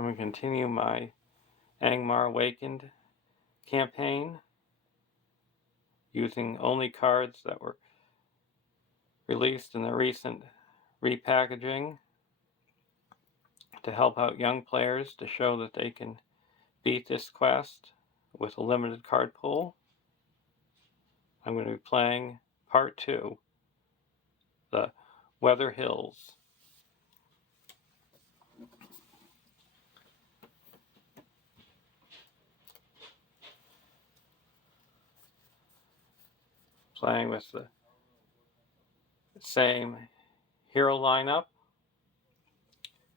I'm going to continue my Angmar Awakened campaign using only cards that were released in the recent repackaging to help out young players to show that they can beat this quest with a limited card pool. I'm going to be playing Part 2, the Weather Hills. Playing with the same hero lineup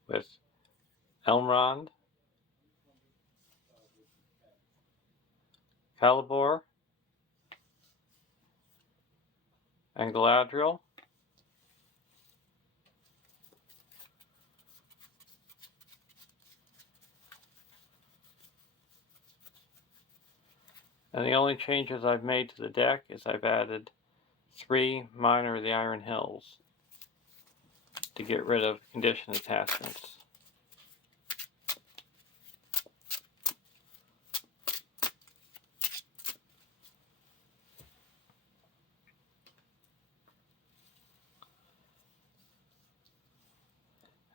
with Elrond, Calibor, and Galadriel. And the only changes I've made to the deck is I've added 3 Miner of the Iron Hills to get rid of condition attachments.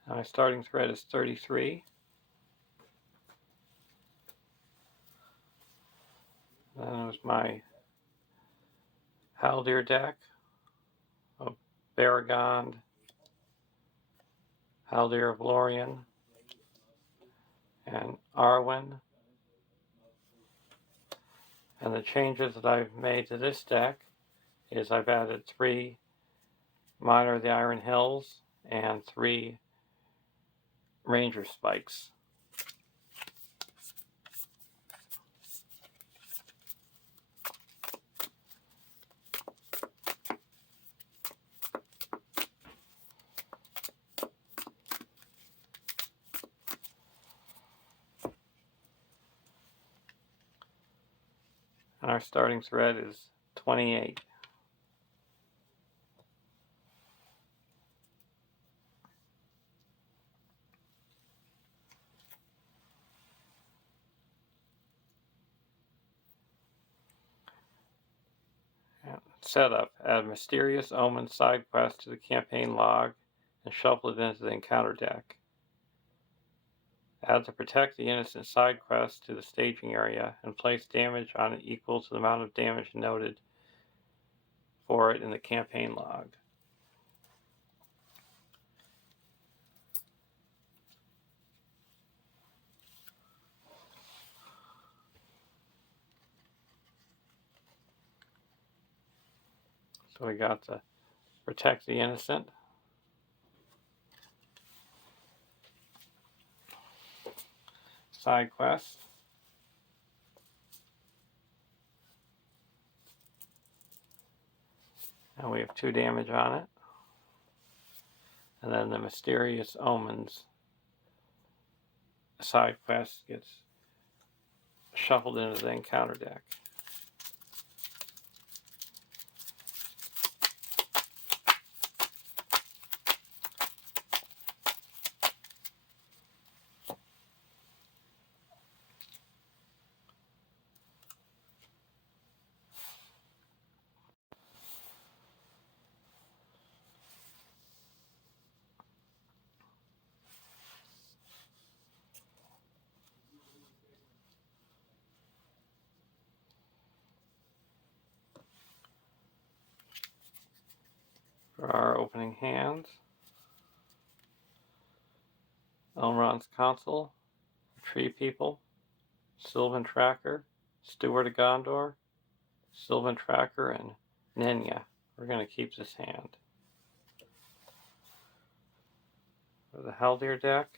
Now my starting threat is 33. Then there's my Haldir deck of Baragond, Haldir of Lorien, and Arwen. And the changes that I've made to this deck is I've added 3 Miner of the Iron Hills and 3 Ranger Spikes. And our starting threat is 28. And setup, add Mysterious Omen side quest to the campaign log and shuffle it into the encounter deck. Add the Protect the Innocent side quest to the staging area and place damage on it equal to the amount of damage noted for it in the campaign log. So we got the Protect the Innocent. Side quest. And we have 2 damage on it. And then the Mysterious Omens side quest gets shuffled into the encounter deck. For our opening hands, Elrond's Council, Tree People, Sylvan Tracker, Steward of Gondor, Sylvan Tracker, and Nenya. We're going to keep this hand. For the Haldir deck,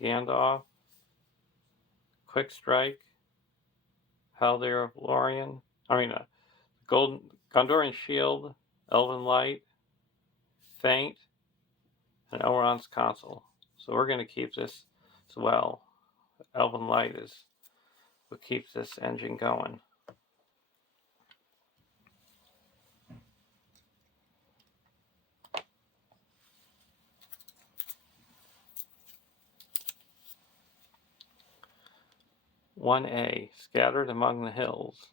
Gandalf, Quick Strike, Haldir of Lorien, Gondorian Shield, Elven Light, Feint, and Elrond's Council. So we're going to keep this as well. Elven Light is what keeps this engine going. 1A, scattered among the hills.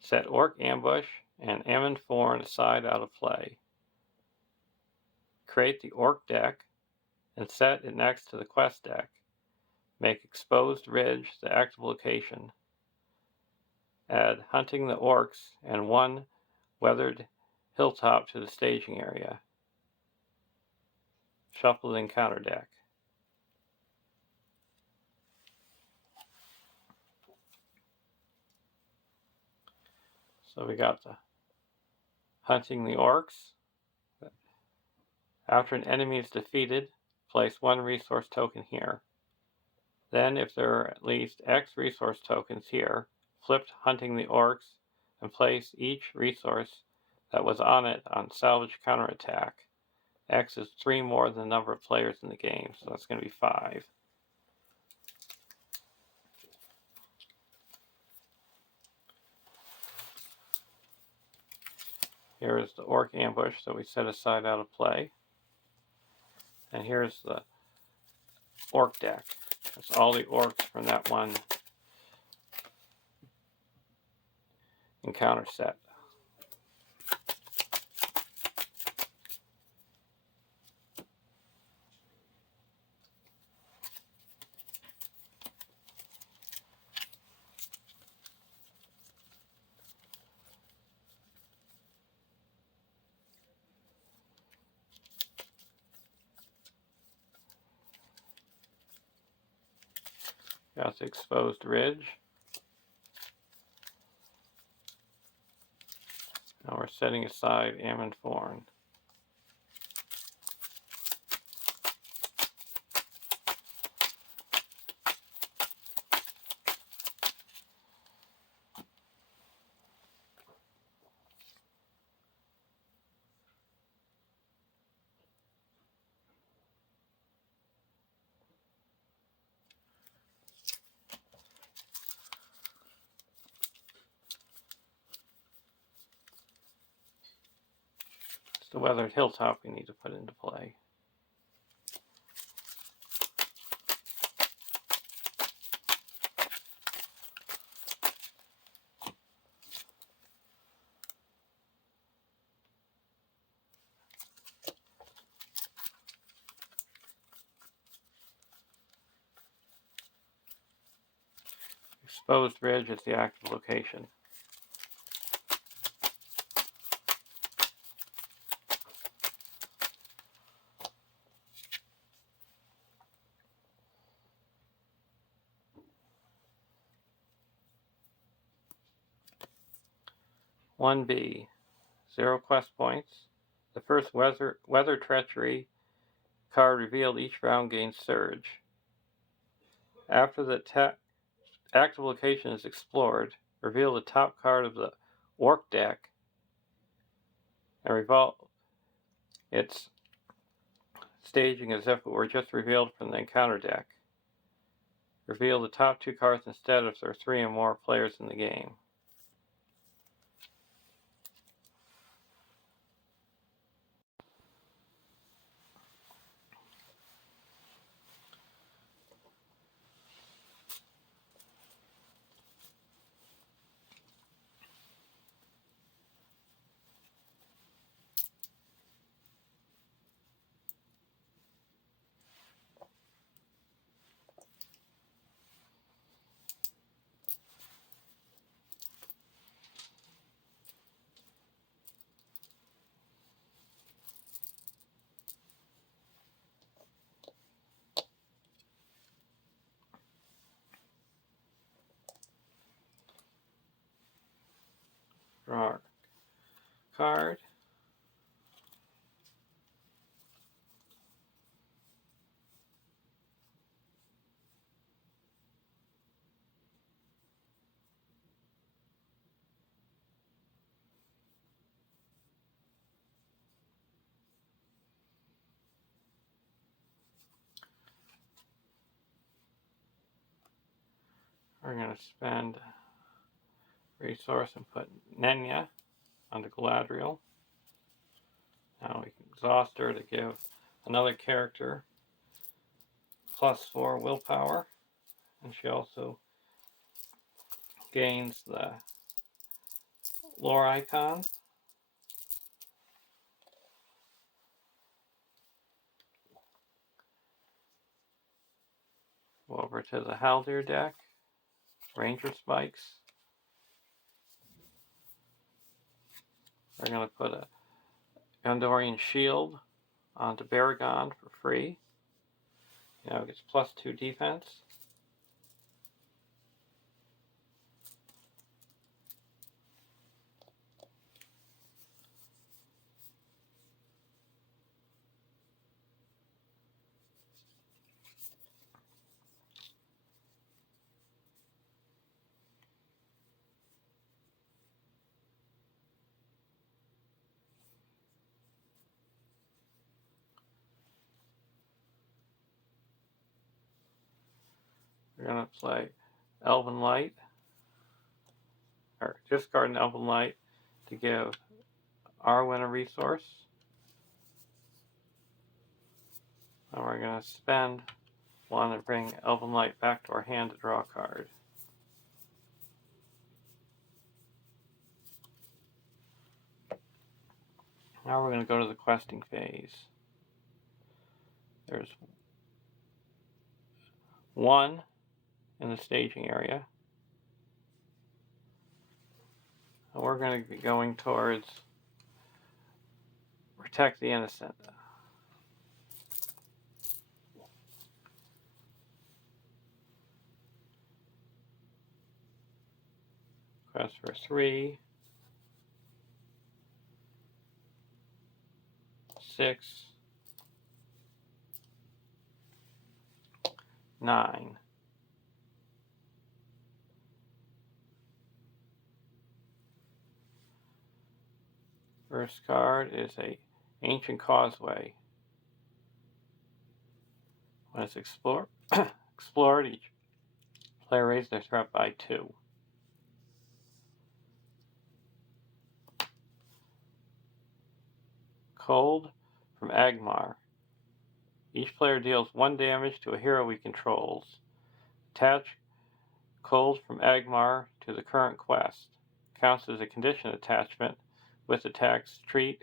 Set Orc Ambush and Ammon Forn aside out of play. Create the Orc deck and set it next to the quest deck. Make Exposed Ridge the active location. Add Hunting the Orcs and 1 Weathered Hilltop to the staging area. Shuffle the encounter deck. So we got the Hunting the Orcs. After an enemy is defeated, place 1 resource token here. Then, if there are at least X resource tokens here, flip Hunting the Orcs and place each resource that was on it on Salvage Counterattack. X is 3 more than the number of players in the game, so that's going to be 5. Here is the Orc Ambush that we set aside out of play. And here's the Orc deck. That's all the Orcs from that one encounter set. Got the Exposed Ridge. Now we're setting aside Ammon Forn. It's the Weathered Hilltop we need to put into play. Exposed Ridge is the active location. One B, 0 quest points. The first Weather Treachery card revealed each round gains Surge. After the active location is explored, reveal the top card of the Orc deck and revolve its staging as if it were just revealed from the encounter deck. Reveal the top 2 cards instead if there are 3 or more players in the game. Draw a card. We're going to spend resource and put Nenya on the Galadriel. Now we can exhaust her to give another character +4 willpower, and she also gains the lore icon. Go over to the Haldir deck, Ranger Spikes. We're going to put a Gondorian Shield onto Baragon for free. You know, it gets +2 defense. We're going to play Elven Light, or discard an Elven Light to give Arwen a resource. And we're going to spend one and bring Elven Light back to our hand to draw a card. Now we're going to go to the questing phase. There's one in the staging area. And we're going to be going towards Protect the Innocent. Quest for 3, 6, 9. First card is a Ancient Causeway. When it's explored, each player raises their threat by 2. Cold from Angmar. Each player deals 1 damage to a hero he controls. Attach Cold from Angmar to the current quest. Counts as a condition attachment with the text treat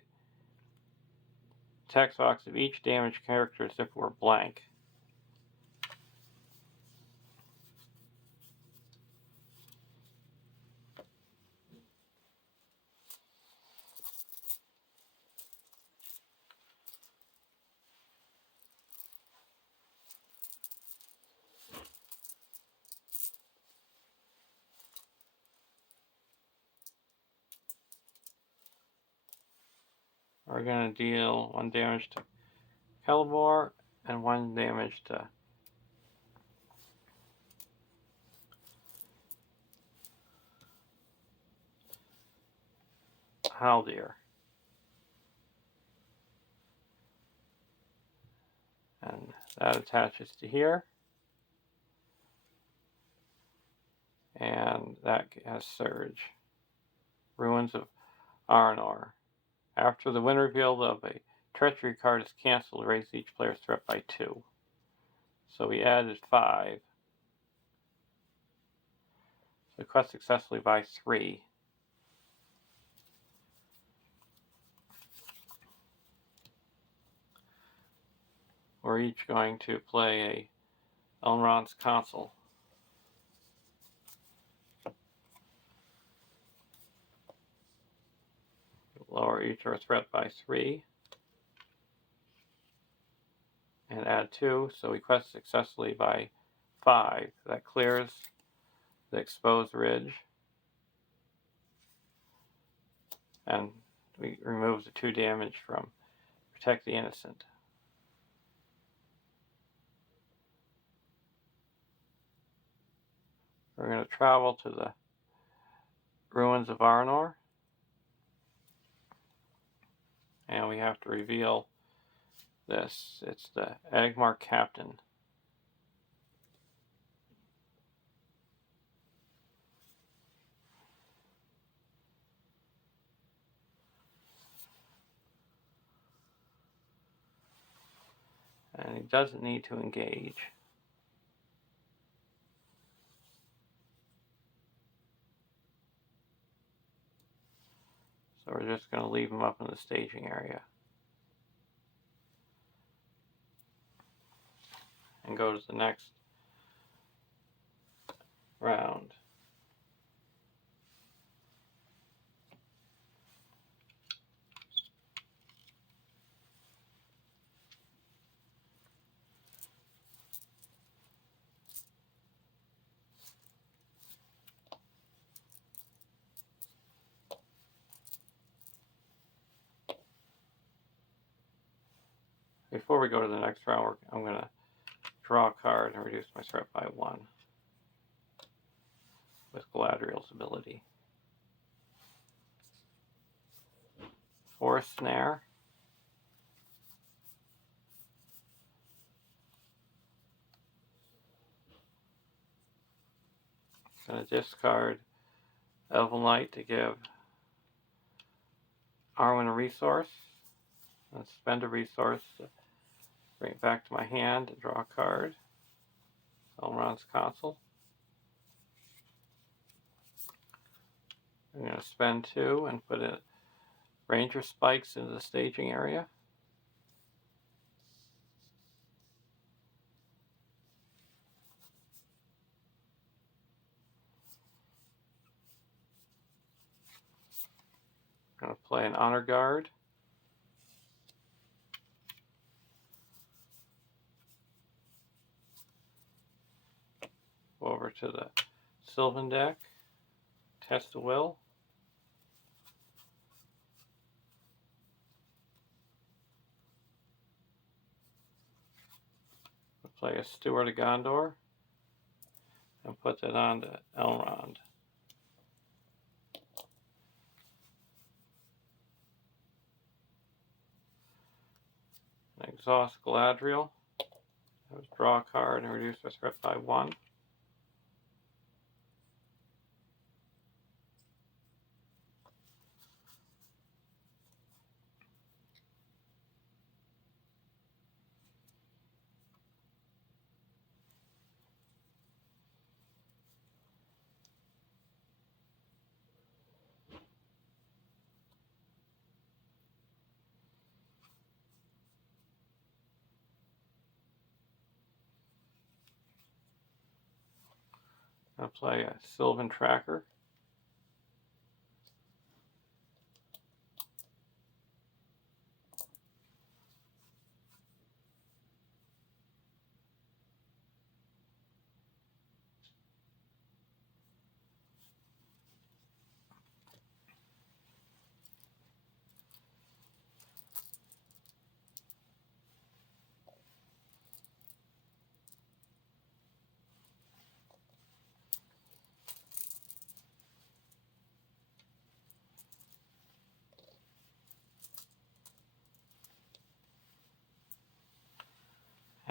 text box of each damaged character as if it were blank. We're going to deal 1 damage to Celeborn and 1 damage to Haldir. And that attaches to here. And that has Surge. Ruins of Arnor. After the win reveal of a treachery card is cancelled, raise each player's threat by 2. So we added 5. So quest successfully by 3. We're each going to play a Elrond's Consul. Lower each our threat by 3. And add 2, so we quest successfully by 5. That clears the exposed ridge. And we remove the 2 damage from Protect the Innocent. We're going to travel to the Ruins of Arnor. And we have to reveal this. It's the Angmar Captain. And he doesn't need to engage. So we're just going to leave them up in the staging area. And go to the next round. Before we go to the next round, I'm going to draw a card and reduce my threat by 1 with Galadriel's ability. Forest Snare. Going to discard Elven Light to give Arwen a resource. And spend a resource to bring it back to my hand and draw a card. Elrond's Console. I'm going to spend 2 and put in Ranger Spikes into the staging area. I'm going to play an Honor Guard. Go over to the Sylvan deck. Test the Will. Play a Steward of Gondor and put that on to Elrond. And exhaust Galadriel. Draw a card and reduce the threat by 1. I'm going to play a Sylvan Tracker.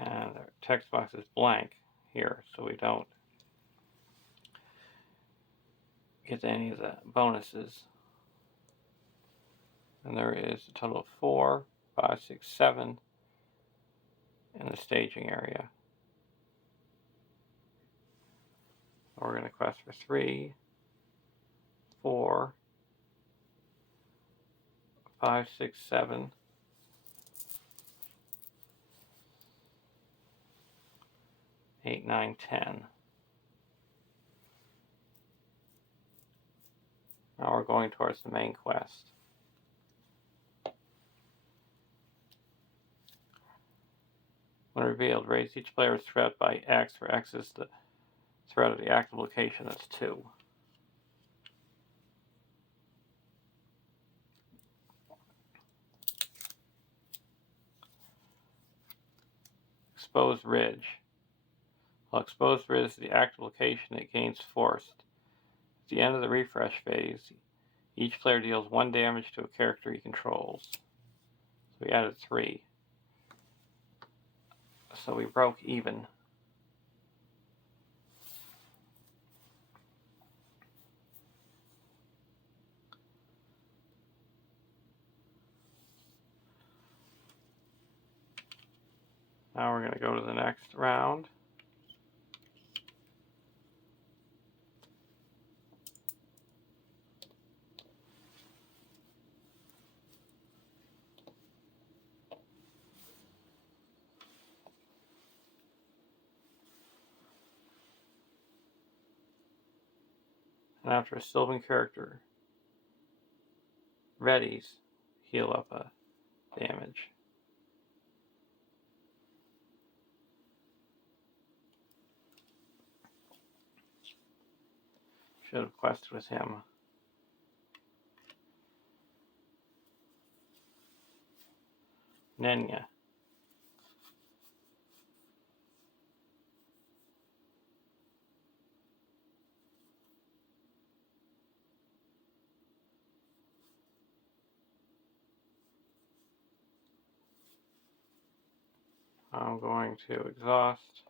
And the text box is blank here, so we don't get any of the bonuses. And there is a total of 4, 5, 6, 7 in the staging area. We're going to quest for 3, 4, 5, 6, 7, 8, 9, 10. Now we're going towards the main quest. When revealed, raise each player's threat by X, where X is the threat of the active location. That's 2. Exposed Ridge. While Exposed Ridge is the active location, it gains force. At the end of the refresh phase, each player deals 1 damage to a character he controls. So we added 3. So we broke even. Now we're going to go to the next round. And after a Sylvan character readies, heal up a damage. Should have quested with him. Nenya. I'm going to exhaust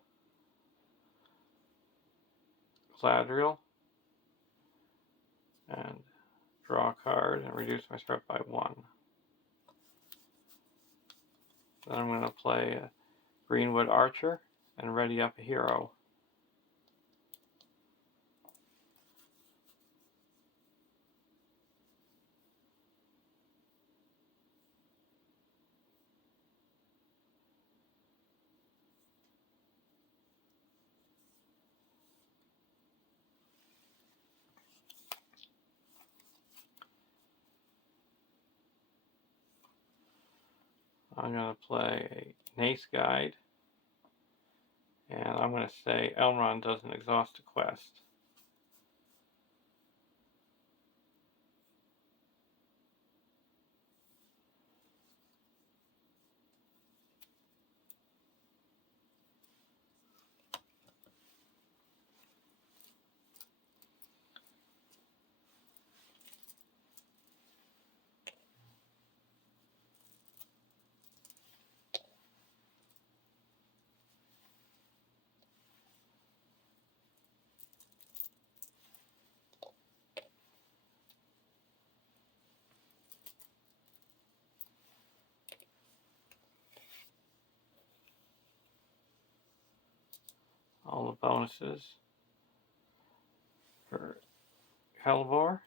Gladriel and draw a card and reduce my threat by 1. Then I'm going to play a Greenwood Archer and ready up a hero. I'm going to play a Nace Guide, and I'm going to say Elrond doesn't exhaust a quest. All the bonuses for Helvor.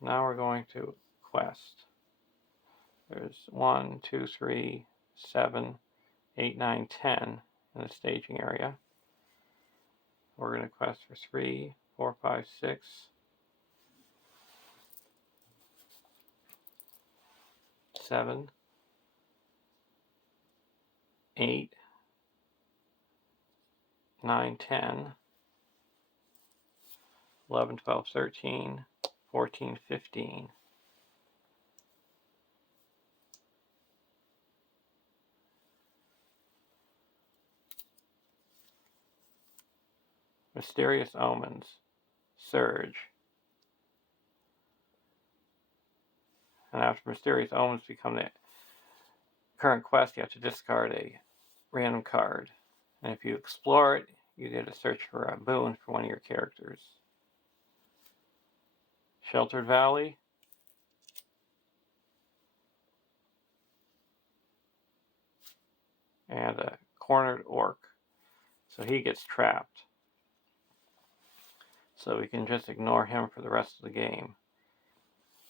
Now we're going to quest. There's 1, 2, 3, 7, 8, 9, 10 in the staging area. We're going to quest for 3, 4, 5, 6, 7, 8, 9, 10, 11, 12, 13, 14, 15. Mysterious Omens, Surge. And after Mysterious Omens become the current quest, you have to discard a random card. And if you explore it, you get to search for a boon for one of your characters. Sheltered Valley. And a Cornered Orc. So he gets trapped. So we can just ignore him for the rest of the game.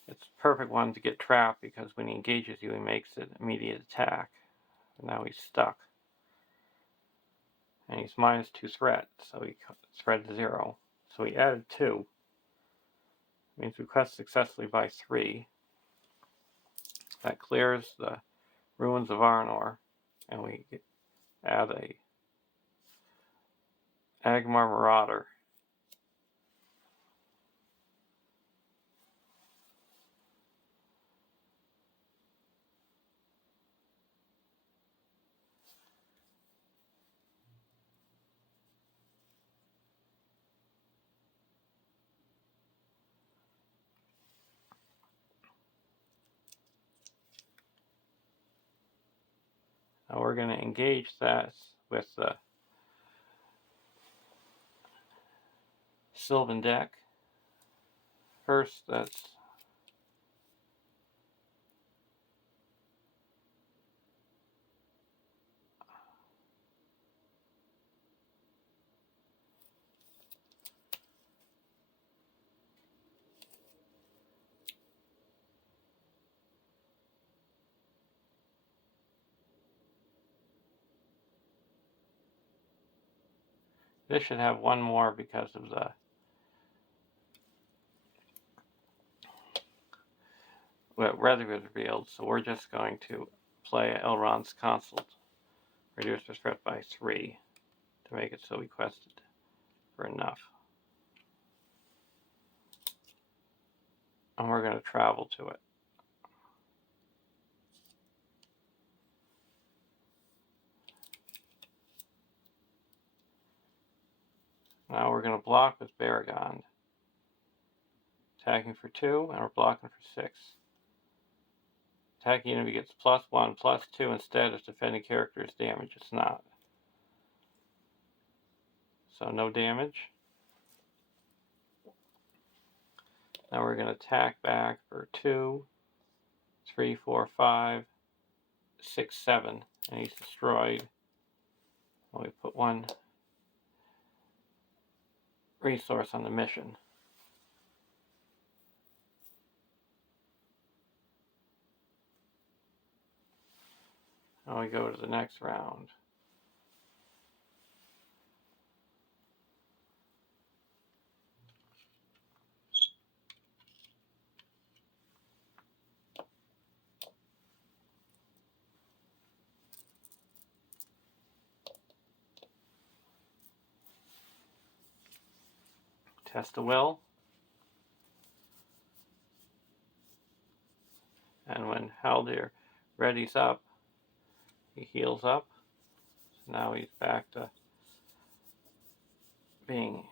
It's a perfect one to get trapped because when he engages you, he makes an immediate attack. And now he's stuck. And he's -2 threat, so he threat is 0. So we added 2. Means we quest successfully by 3. That clears the Ruins of Arnor, and we add a Angmar Marauder. Now we're going to engage that with the Sylvan deck. First, that's This should have one more because of the weather revealed, so we're just going to play Elrond's consult, reduce the threat by 3 to make it so we quested for enough. And we're going to travel to it. Now we're going to block with Baragond. Attacking for 2, and we're blocking for 6. Attacking enemy gets +1, +2 instead of defending character's damage. It's not. So no damage. Now we're going to attack back for 2, 3, 4, 5, 6, 7. And he's destroyed. And we put 1 resource on the mission. Now we go to the next round. Test the will. And when Haldir readies up, he heals up. So now he's back to being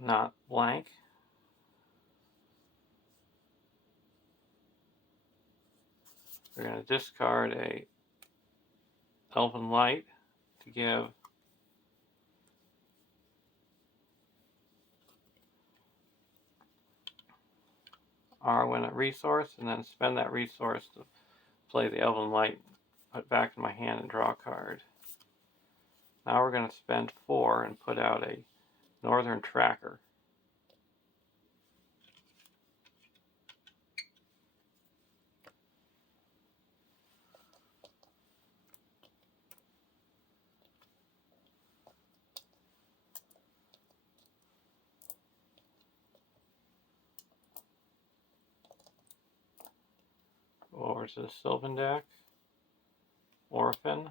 not blank. We're going to discard a Elven Light to give Arwen a resource, and then spend that resource to play the Elven Light, put it back in my hand and draw a card. Now we're going to spend 4 and put out a Northern Tracker. Go over to the Sylvan deck. Orphan.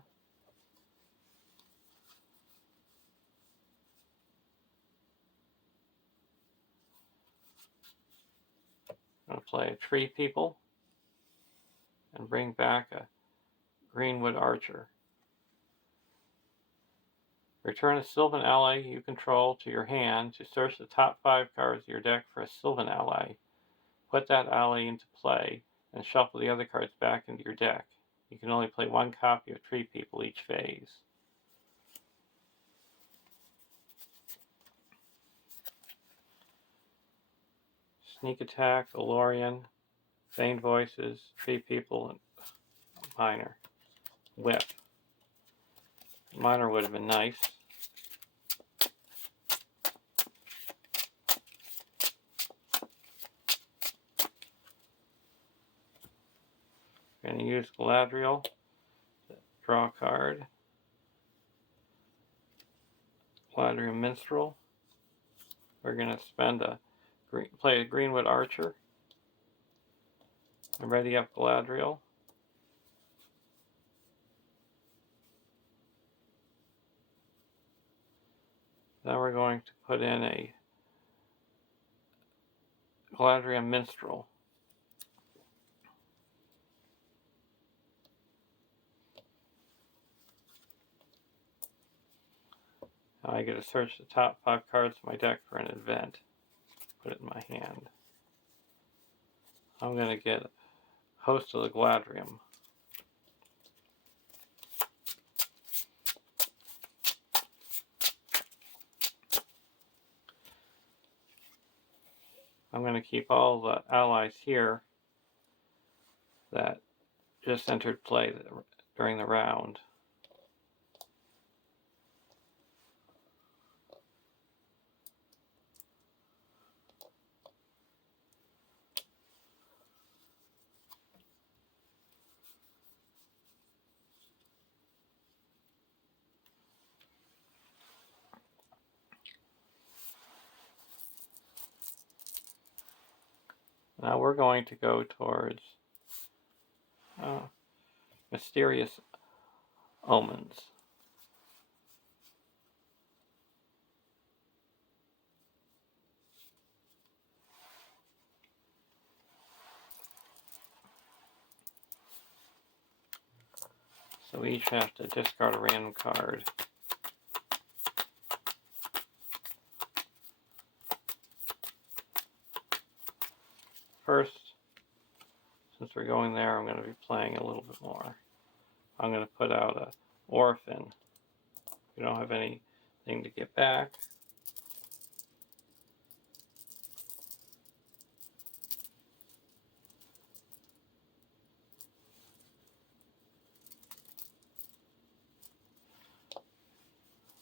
I'm going to play a Tree People and bring back a Greenwood Archer. Return a Sylvan ally you control to your hand to search the top 5 cards of your deck for a Sylvan ally. Put that ally into play and shuffle the other cards back into your deck. You can only play 1 copy of Tree People each phase. Sneak Attack, Elorian, Feigned Voices, Tree People, and Minor. Whip. Minor would have been nice. Going to use Galadriel to draw a card. Galadriel Minstrel. We're going to play a Greenwood Archer and ready up Galadriel. Then we're going to put in a Galadriel Minstrel. Now I get to search the top 5 cards of my deck for an event. Put it in my hand. I'm going to get Host of the Galadriel. I'm going to keep all the allies here that just entered play during the round. Now we're going to go towards mysterious omens. So we each have to discard a random card. First, since we're going there, I'm going to be playing a little bit more. I'm going to put out a orphan. We don't have anything to get back.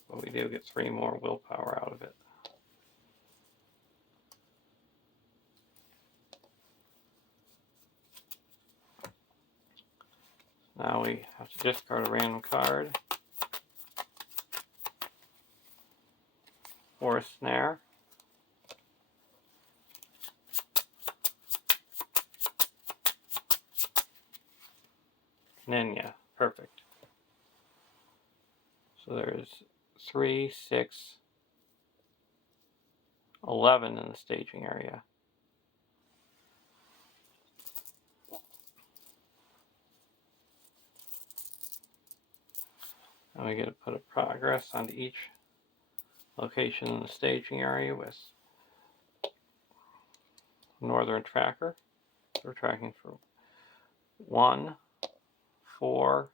But we do get 3 more willpower out of it. Now we have to discard a random card. Or a snare. Nenya. Perfect. So there's 3, 6, 11 in the staging area. And we get to put a progress onto each location in the staging area with Northern Tracker. We're tracking for 1, 4,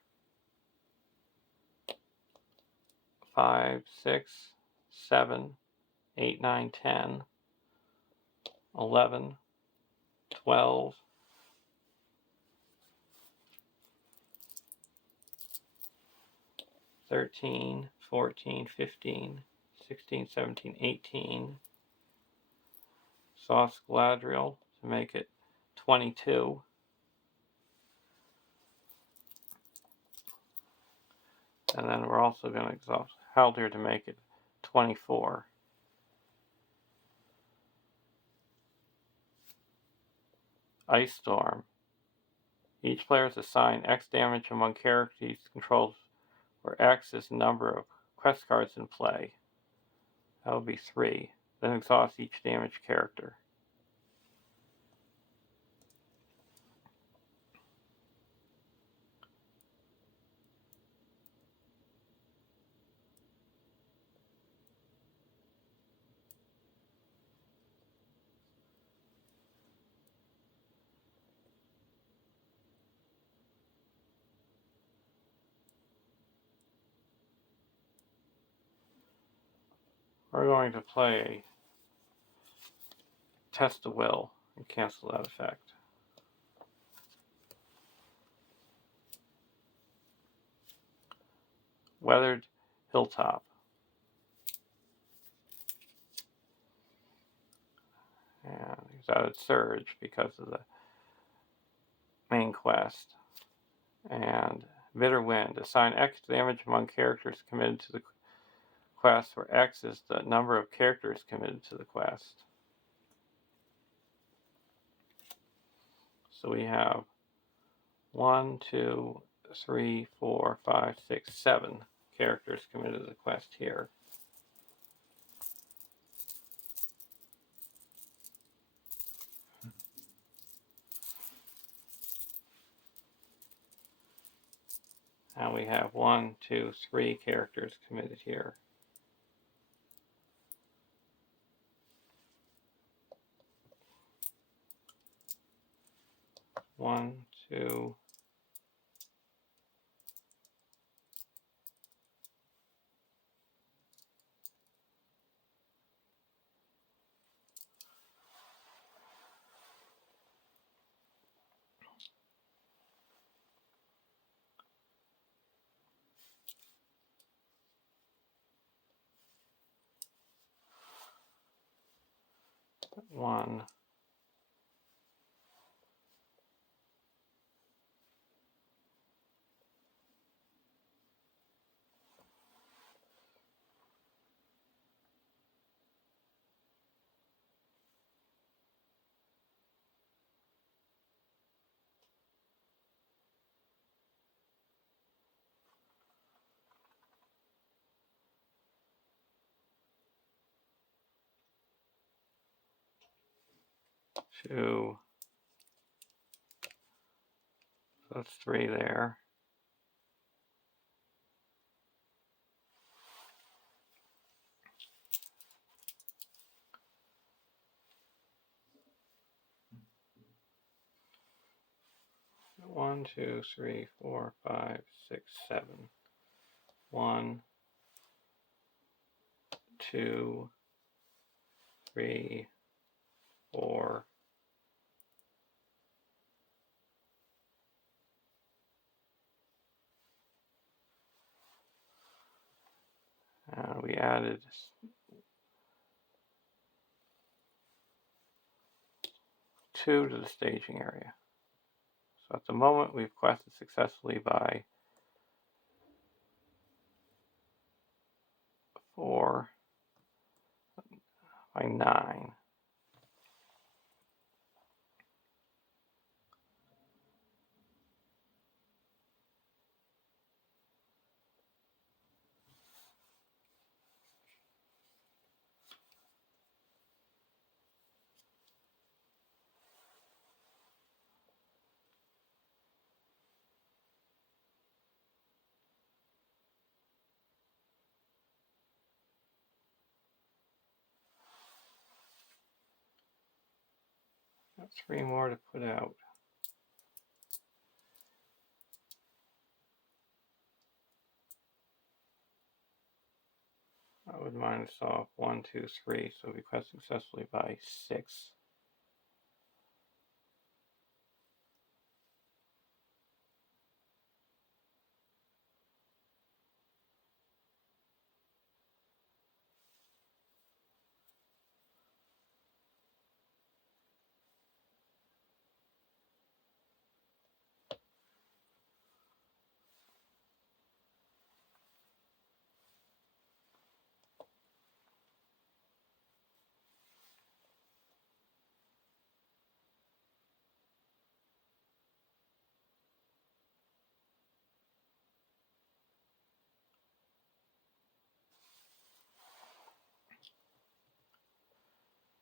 5, 6, 7, 8, 9, 10, 11, 12, 13, 14, 15, 16, 17, 18. Sauce Galadriel to make it 22. And then we're also going to exhaust Haldir to make it 24. Ice Storm. Each player is assigned X damage among characters controlled, where X is the number of quest cards in play. That would be 3. Then exhaust each damaged character. We're going to play a Test of Will and cancel that effect. Weathered Hilltop. And he's added Surge because of the main quest. And Bitter Wind. Assign X damage among characters committed to the quest, where X is the number of characters committed to the quest. So we have 1, 2, 3, 4, 5, 6, 7 characters committed to the quest here. And we have 1, 2, 3 characters committed here. One, two, one, 2, so that's 3 there. One, 2, 3, 4, 5, 6, 7. 1, 2, 3, 4. And we added 2 to the staging area. So at the moment we've quested successfully by 4, by 9. Got 3 more to put out. I would minus off 1, 2, 3, so we quest successfully by 6.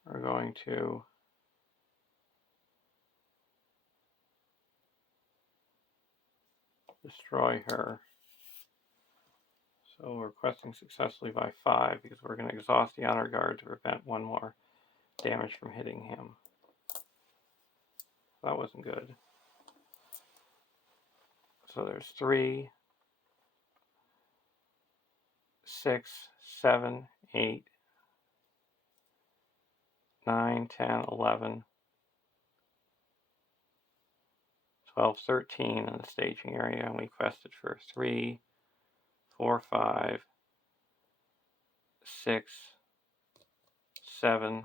We're going to destroy her. So we're questing successfully by 5 because we're going to exhaust the honor guard to prevent 1 more damage from hitting him. That wasn't good. So there's 3, 6, 7, 8, 9, 10, 11, 12, 13 in the staging area, and we quested for 3, 4, 5, 6, 7,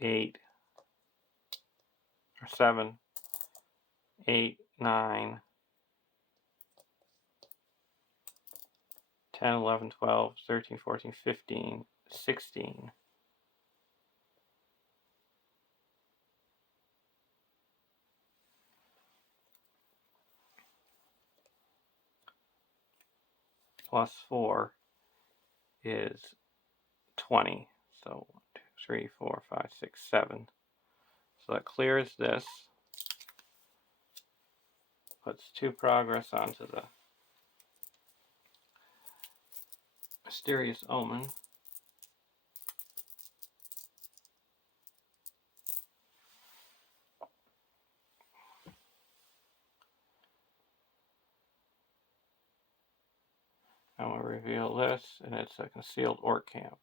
8, or 7, 8, 9, 10, 11, 12, 13, 14, 15, 16. Plus 4 is 20. So 1, 2, 3, 4, 5, 6, 7. So that clears this. Puts 2 progress onto the Mysterious Omen. And we'll reveal this, and it's a concealed orc camp.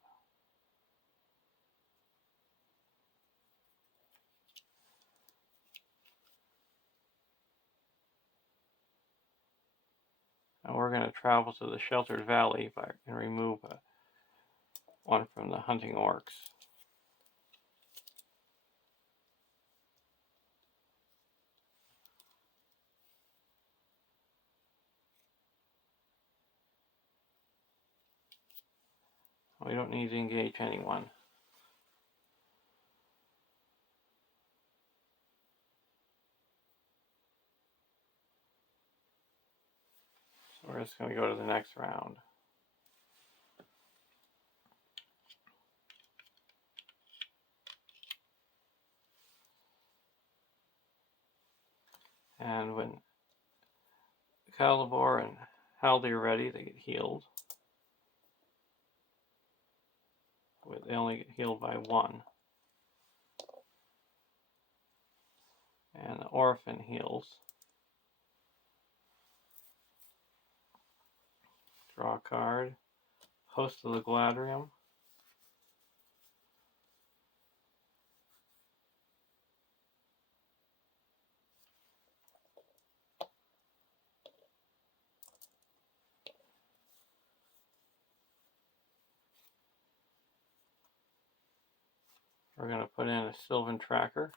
And we're going to travel to the Sheltered Valley and remove one from the hunting orcs. We don't need to engage anyone. So we're just going to go to the next round. And when Caliber and Haldy are ready, they get healed. They only get healed by 1. And the Orphan heals. Draw a card. Host of the Galadriel. We're going to put in a Sylvan Tracker.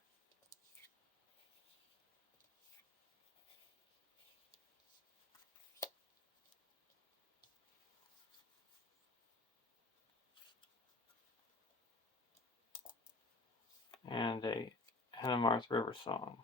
And a Angmar's River Song.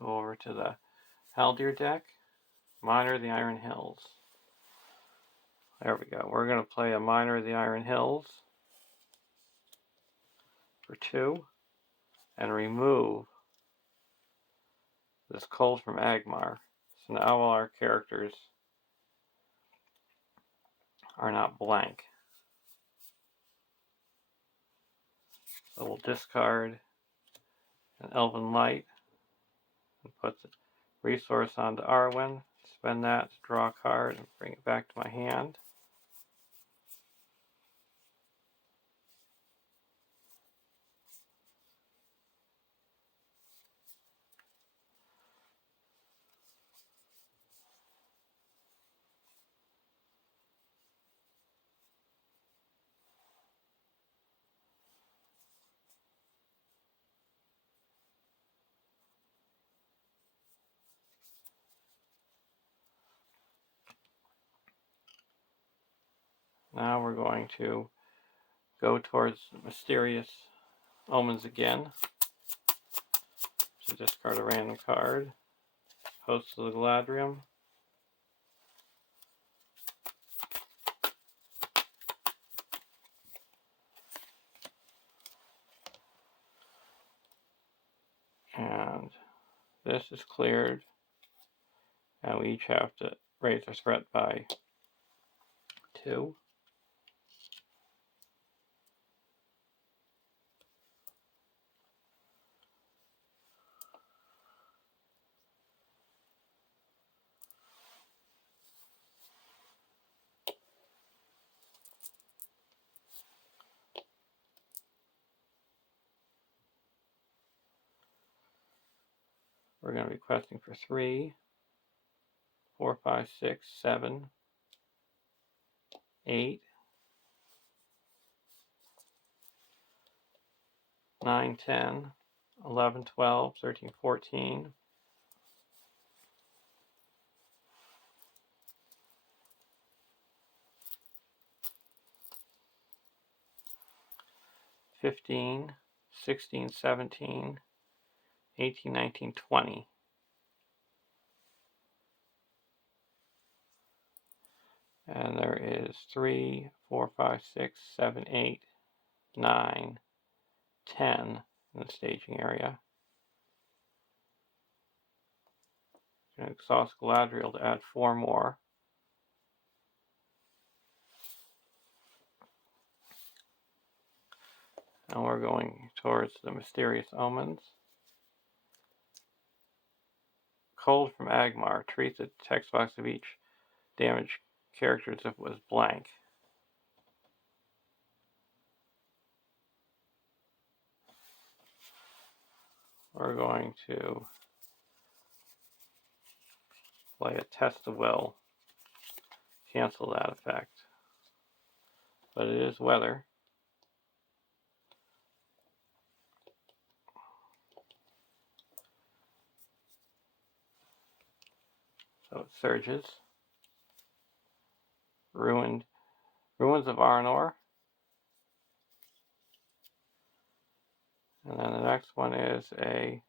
Go over to the Haldir deck. Miner of the Iron Hills. There we go. We're going to play a Miner of the Iron Hills for 2 and remove this Cold from Angmar. So now all our characters are not blank. So we'll discard an Elven Light and put the resource onto Arwen. Spend that to draw a card and bring it back to my hand. Now we're going to go towards Mysterious Omens again. So discard a random card. Host of the Galadriel. And this is cleared. And we each have to raise our threat by 2. We're going to be questing for 3, 4, 5, 6, 7, 8, 9, 10, 11, 12, 13, 14, 15, 16, 17, 18, 19, 20. And there is 3, 4, 5, 6, 7, 8, 9, 10 in the staging area. I'm going to exhaust Galadriel to add 4 more. And we're going towards the Mysterious Omens. Cold from Angmar. Treat the text box of each damaged character as if it was blank. We're going to play a Test of Will. Cancel that effect. But it is weather. So it surges. Ruins of Arnor. And then the next one is a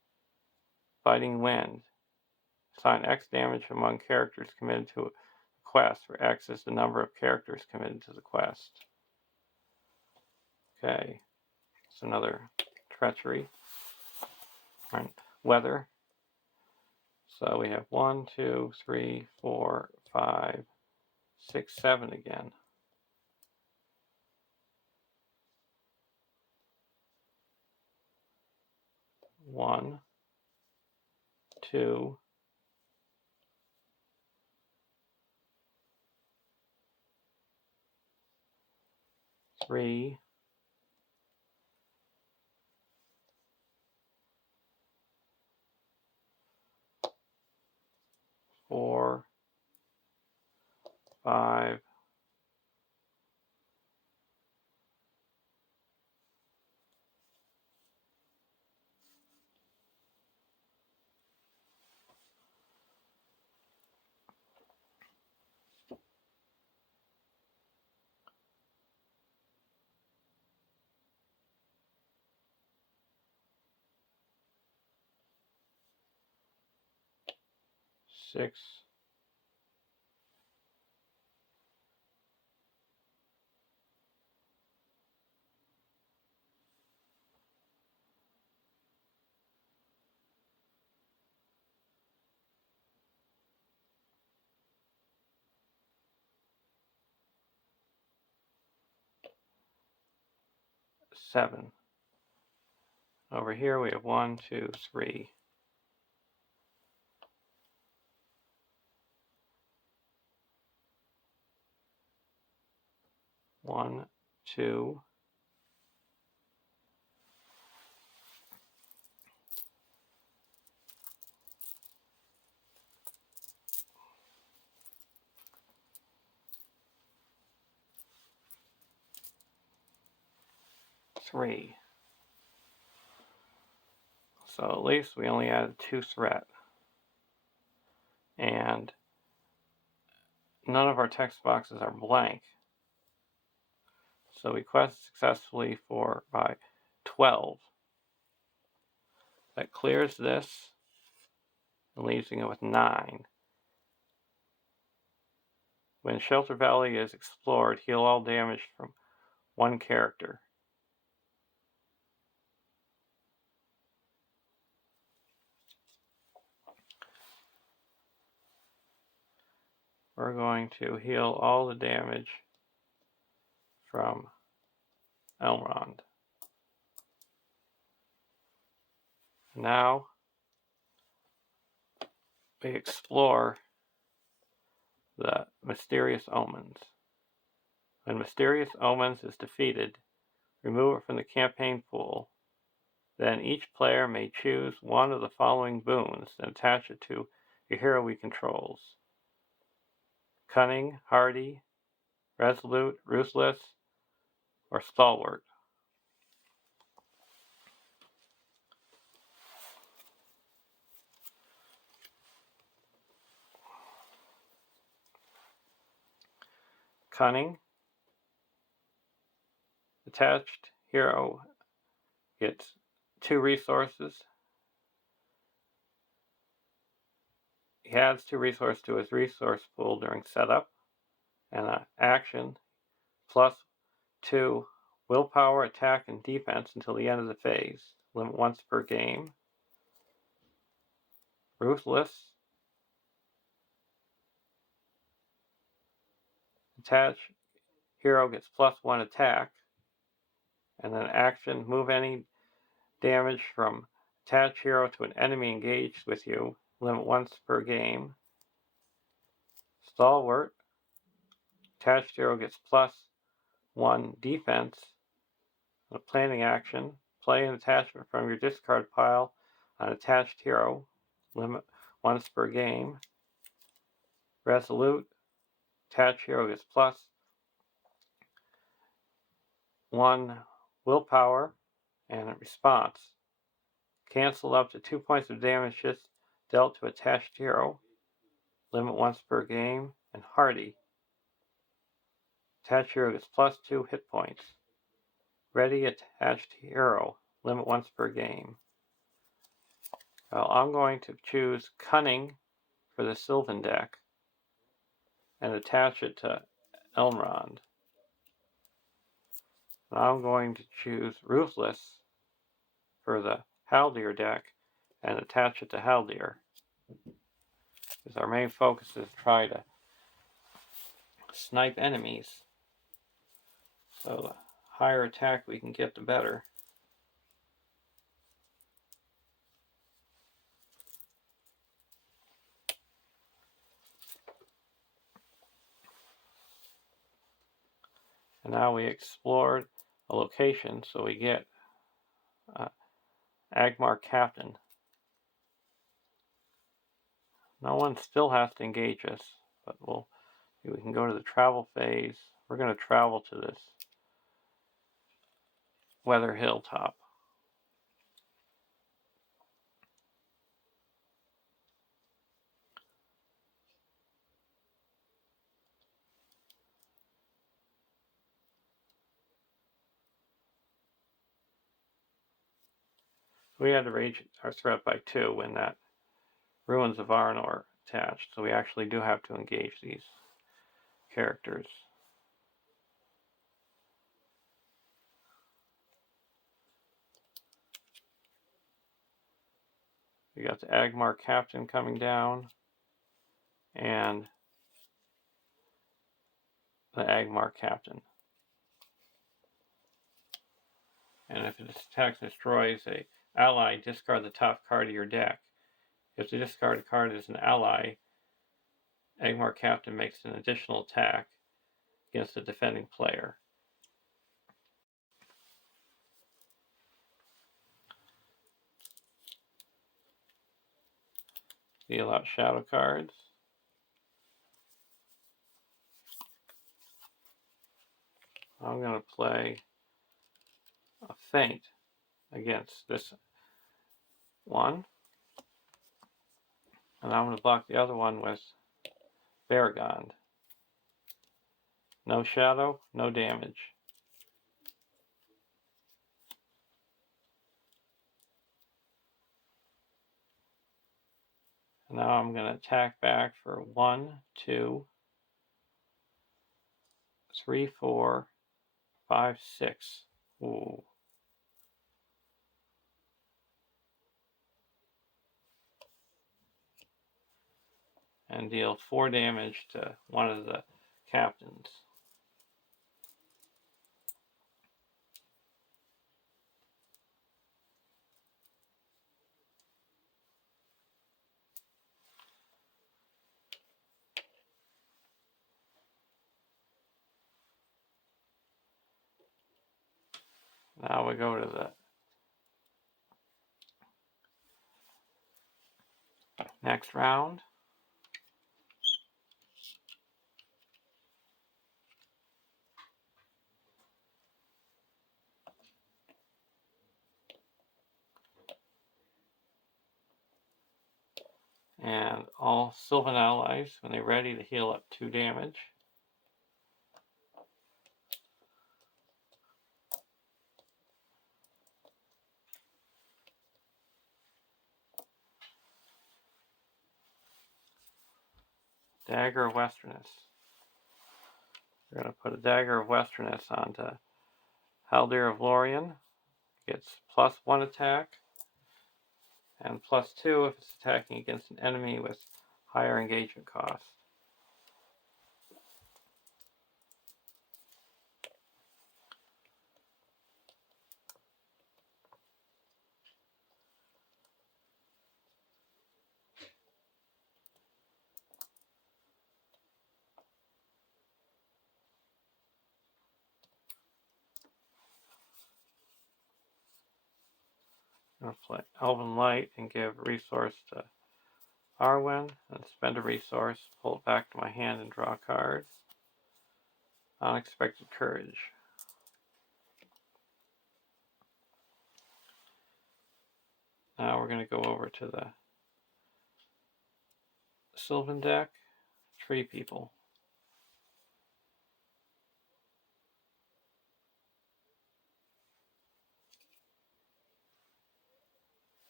Biting Wind. Assign X damage among characters committed to a quest, where X is the number of characters committed to the quest. Okay, it's another treachery. Right. Weather. So we have 1, 2, 3, 4, 5, 6, 7 again. One, two, three, 4, 5, 6, 7. Over here we have 1, 2, 3. 1, 2, 3. So at least we only added 2 threat. And none of our text boxes are blank. So we quest successfully by 12. That clears this and leaves it with 9. When Shelter Valley is explored, heal all damage from one character. We're going to heal all the damage from Elrond. Now we explore the Mysterious Omens. When Mysterious Omens is defeated, remove it from the campaign pool. Then each player may choose one of the following boons and attach it to a hero he controls: Cunning, Hardy, Resolute, Ruthless, or Stalwart. Cunning. Attached hero gets 2 resources. He adds 2 resources to his resource pool during setup. And an action plus 2 willpower, attack, and defense until the end of the phase. Limit once per game. Ruthless. Attached hero gets plus 1 attack. And then action, move any damage from attached hero to an enemy engaged with you. Limit once per game. Stalwart. Attached hero gets plus 1 defense. A planning action. Play an attachment from your discard pile on attached hero. Limit once per game. Resolute. Attached hero gets plus 1 willpower and a response. Cancel up to 2 points of damage just dealt to attached hero. Limit once per game. And Hardy. Attached hero gets plus 2 hit points. Ready attached hero. Limit once per game. Well, I'm going to choose Cunning for the Sylvan deck and attach it to Elrond. I'm going to choose Ruthless for the Haldir deck and attach it to Haldir. Because our main focus is try to snipe enemies. So the higher attack we can get, the better. And now we explored a location, so we get Angmar Captain. No one still has to engage us, but we can go to the travel phase. We're going to travel to this weather hilltop. We had to raise our threat by 2 when that Ruins of Arnor attached, so we actually do have to engage these characters. We got the Angmar Captain coming down, and the Angmar Captain. And if its attack destroys a ally, discard the top card of your deck. If the discarded card is an ally, Angmar Captain makes an additional attack against the defending player. Deal out shadow cards. I'm going to play a feint against this one. And I'm going to block the other one with Baragond. No shadow, no damage. And now I'm going to attack back for 1, 2, 3, 4, 5, 6. Ooh. And deal 4 damage to one of the captains. Now we go to the next round. And all Sylvan allies, when they're ready, to heal up 2 damage. Dagger of Westerness. We're going to put a Dagger of Westerness onto Haldir of Lorien. Gets +1 attack, and +2 if it's attacking against an enemy with higher engagement cost. I'm going to play Elven Light and give a resource to Arwen, and spend a resource, pull it back to my hand and draw a card. Unexpected Courage. Now we're going to go over to the Sylvan deck. 3 people.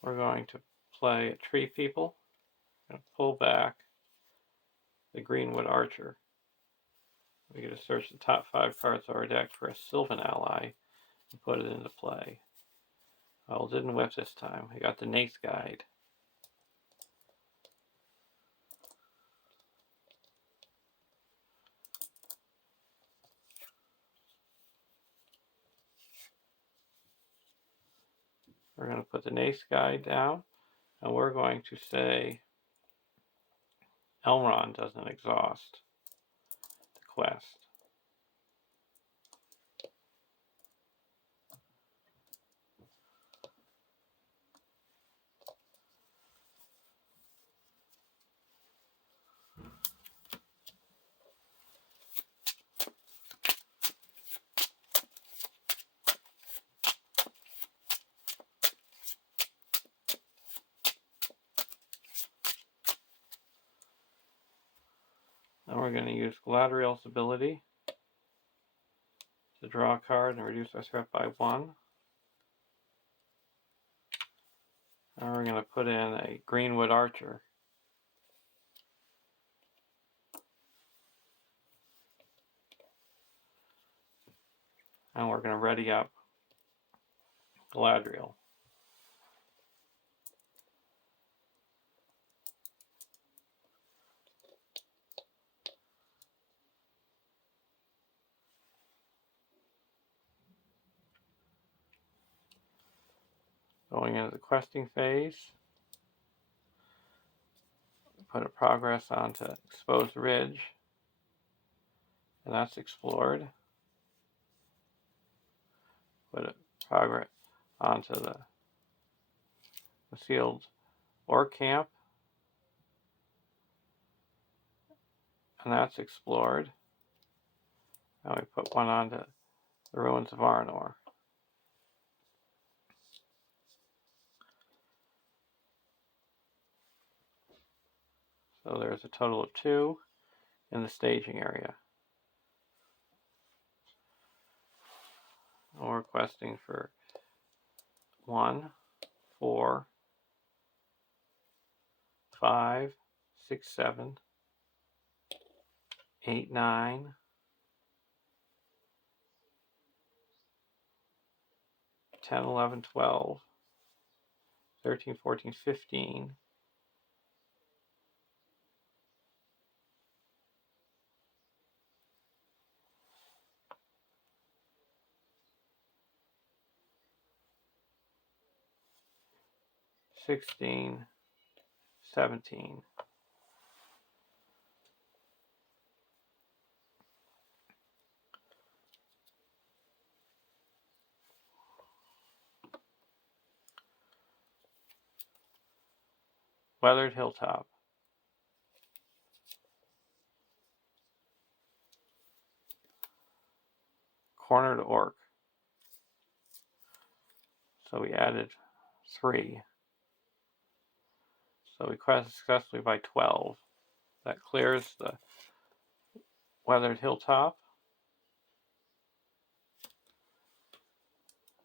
We're going to play a Tree People. I'm going to pull back the Greenwood Archer. We're going to search the top 5 cards of our deck for a Sylvan ally and put it into play. Well, didn't whip this time. I got the Nate's Guide. We're going to put the Nate's Guide down, and we're going to say Elrond doesn't exhaust the quest. Now we're going to use Galadriel's ability to draw a card and reduce our threat by 1. Now we're going to put in a Greenwood Archer. And we're going to ready up Galadriel. Going into the questing phase, put a progress onto Exposed Ridge, and that's explored. Put a progress onto the Concealed Orc Camp, and that's explored. Now we put one onto the Ruins of Arnor. So there's a total of 2 in the staging area. And we're questing for 1, 4, 5, 6, 7, 8, 9, 10, 11, 12, 13, 14, 15, 16, 17. Weathered Hilltop. Cornered Orc. So we added 3. So we quest successfully by 12. That clears the Weathered Hilltop.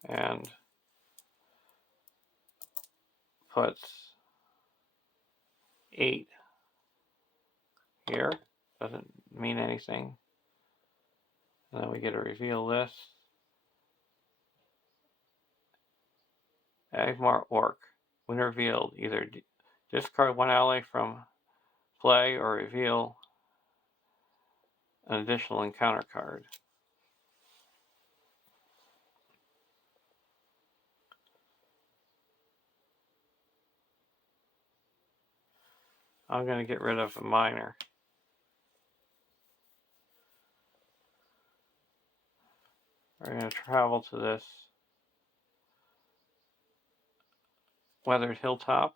And puts 8 here. Doesn't mean anything. And then we get to reveal this. Angmar Orc. When revealed, either discard 1 ally from play or reveal an additional encounter card. I'm going to get rid of a miner. We're going to travel to this Weathered Hilltop.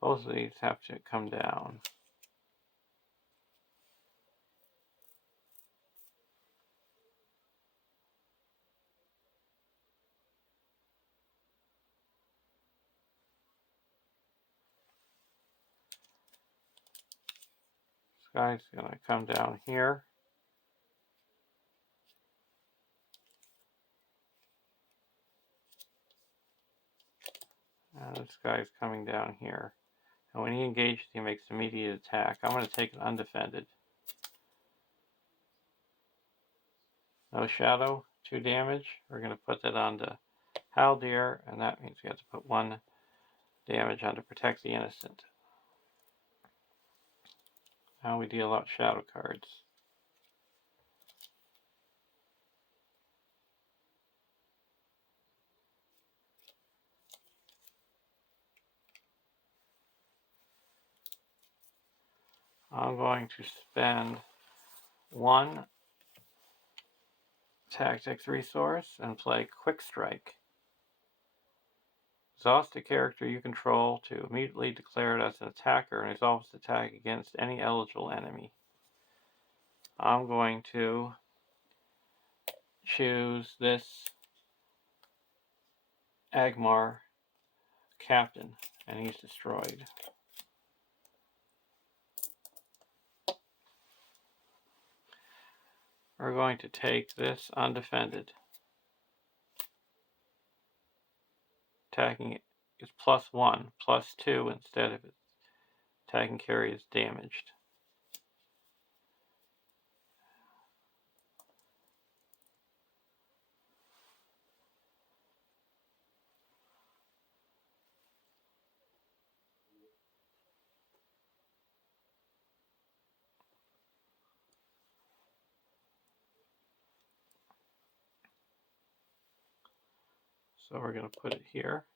Both of these have to come down. This guy's going to come down here. And this guy's coming down here. And when he engages, he makes immediate attack. I'm going to take it undefended. No shadow, 2 damage. We're going to put that on to Haldir, and that means we have to put 1 damage on to protect the innocent. Now we deal out shadow cards. I'm going to spend 1 tactics resource and play Quick Strike. Exhaust a character you control to immediately declare it as an attacker and resolve its attack against any eligible enemy. I'm going to choose this Angmar captain, and he's destroyed. We're going to take this undefended. Attacking it is +1, +2 instead of its attacking carry is damaged. So we're going to put it here.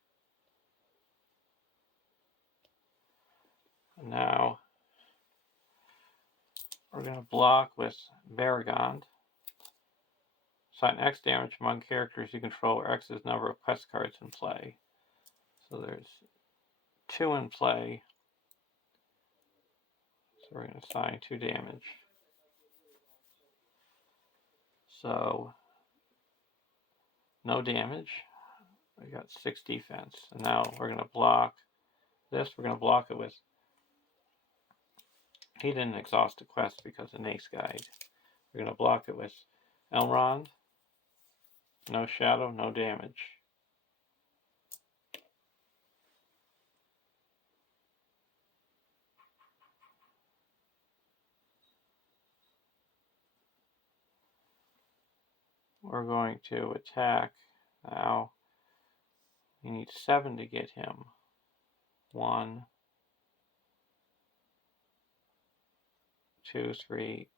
And now we're going to block with Barragond. Assign X damage among characters you control, where X is the number of quest cards in play. So there's 2 in play. So we're going to assign 2 damage. So no damage. We got 6 defense. And now we're going to block this. We're going to block it with... He didn't exhaust a quest because of Nace Guide. We're going to block it with Elrond. No shadow, no damage. We're going to attack. Now, we need 7 to get him. 1, 2, 3,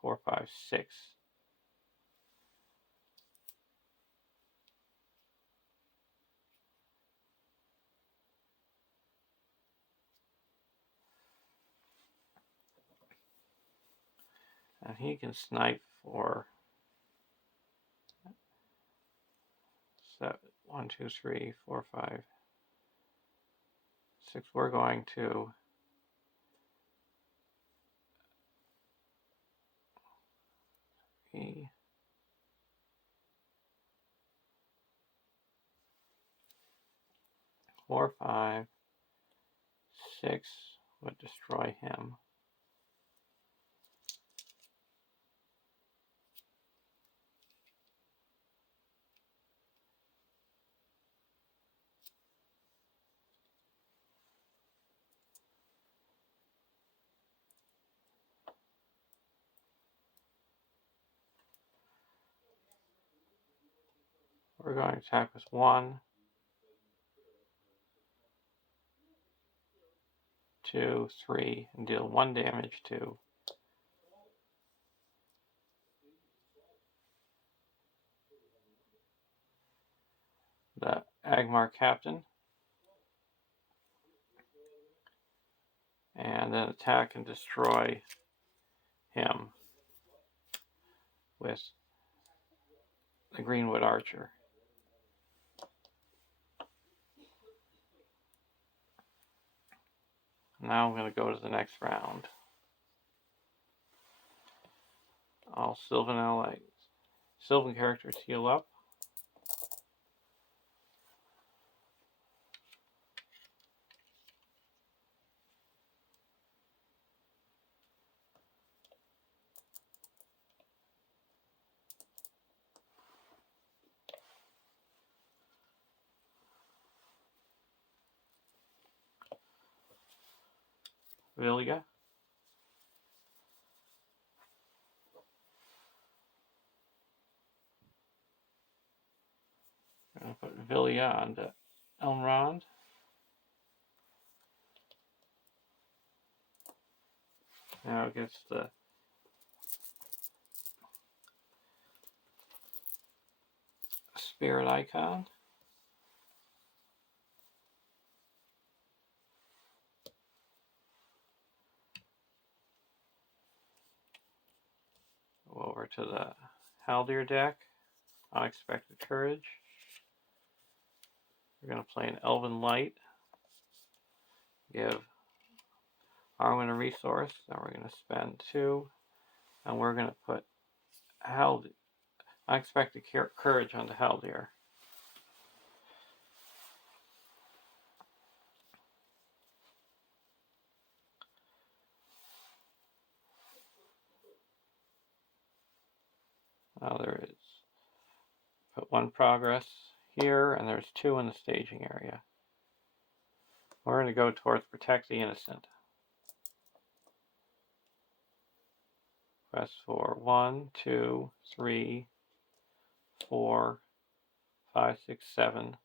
4, 5, 6. And he can snipe for 7. 1, 2, 3, 4, 5, 6. We're going to 3, 4, 5, 6 would destroy him. We're going to attack with 1, 2, 3, and deal 1 damage to the Angmar captain. And then attack and destroy him with the Greenwood Archer. Now I'm going to go to the next round. All Sylvan allies. Sylvan characters heal up. Vilya. I'm going to put Vilya onto Elrond. Now it gets the spirit icon. Go over to the Haldir deck. Unexpected Courage. We're going to play an Elven Light. Give Arwen a resource. Then we're going to spend 2. And we're going to put Unexpected Courage onto Haldir. Now there is. Put 1 progress here, and there's 2 in the staging area. We're going to go towards Protect the Innocent. Quest for 1, 2, 3, 4, 5, 6, 7,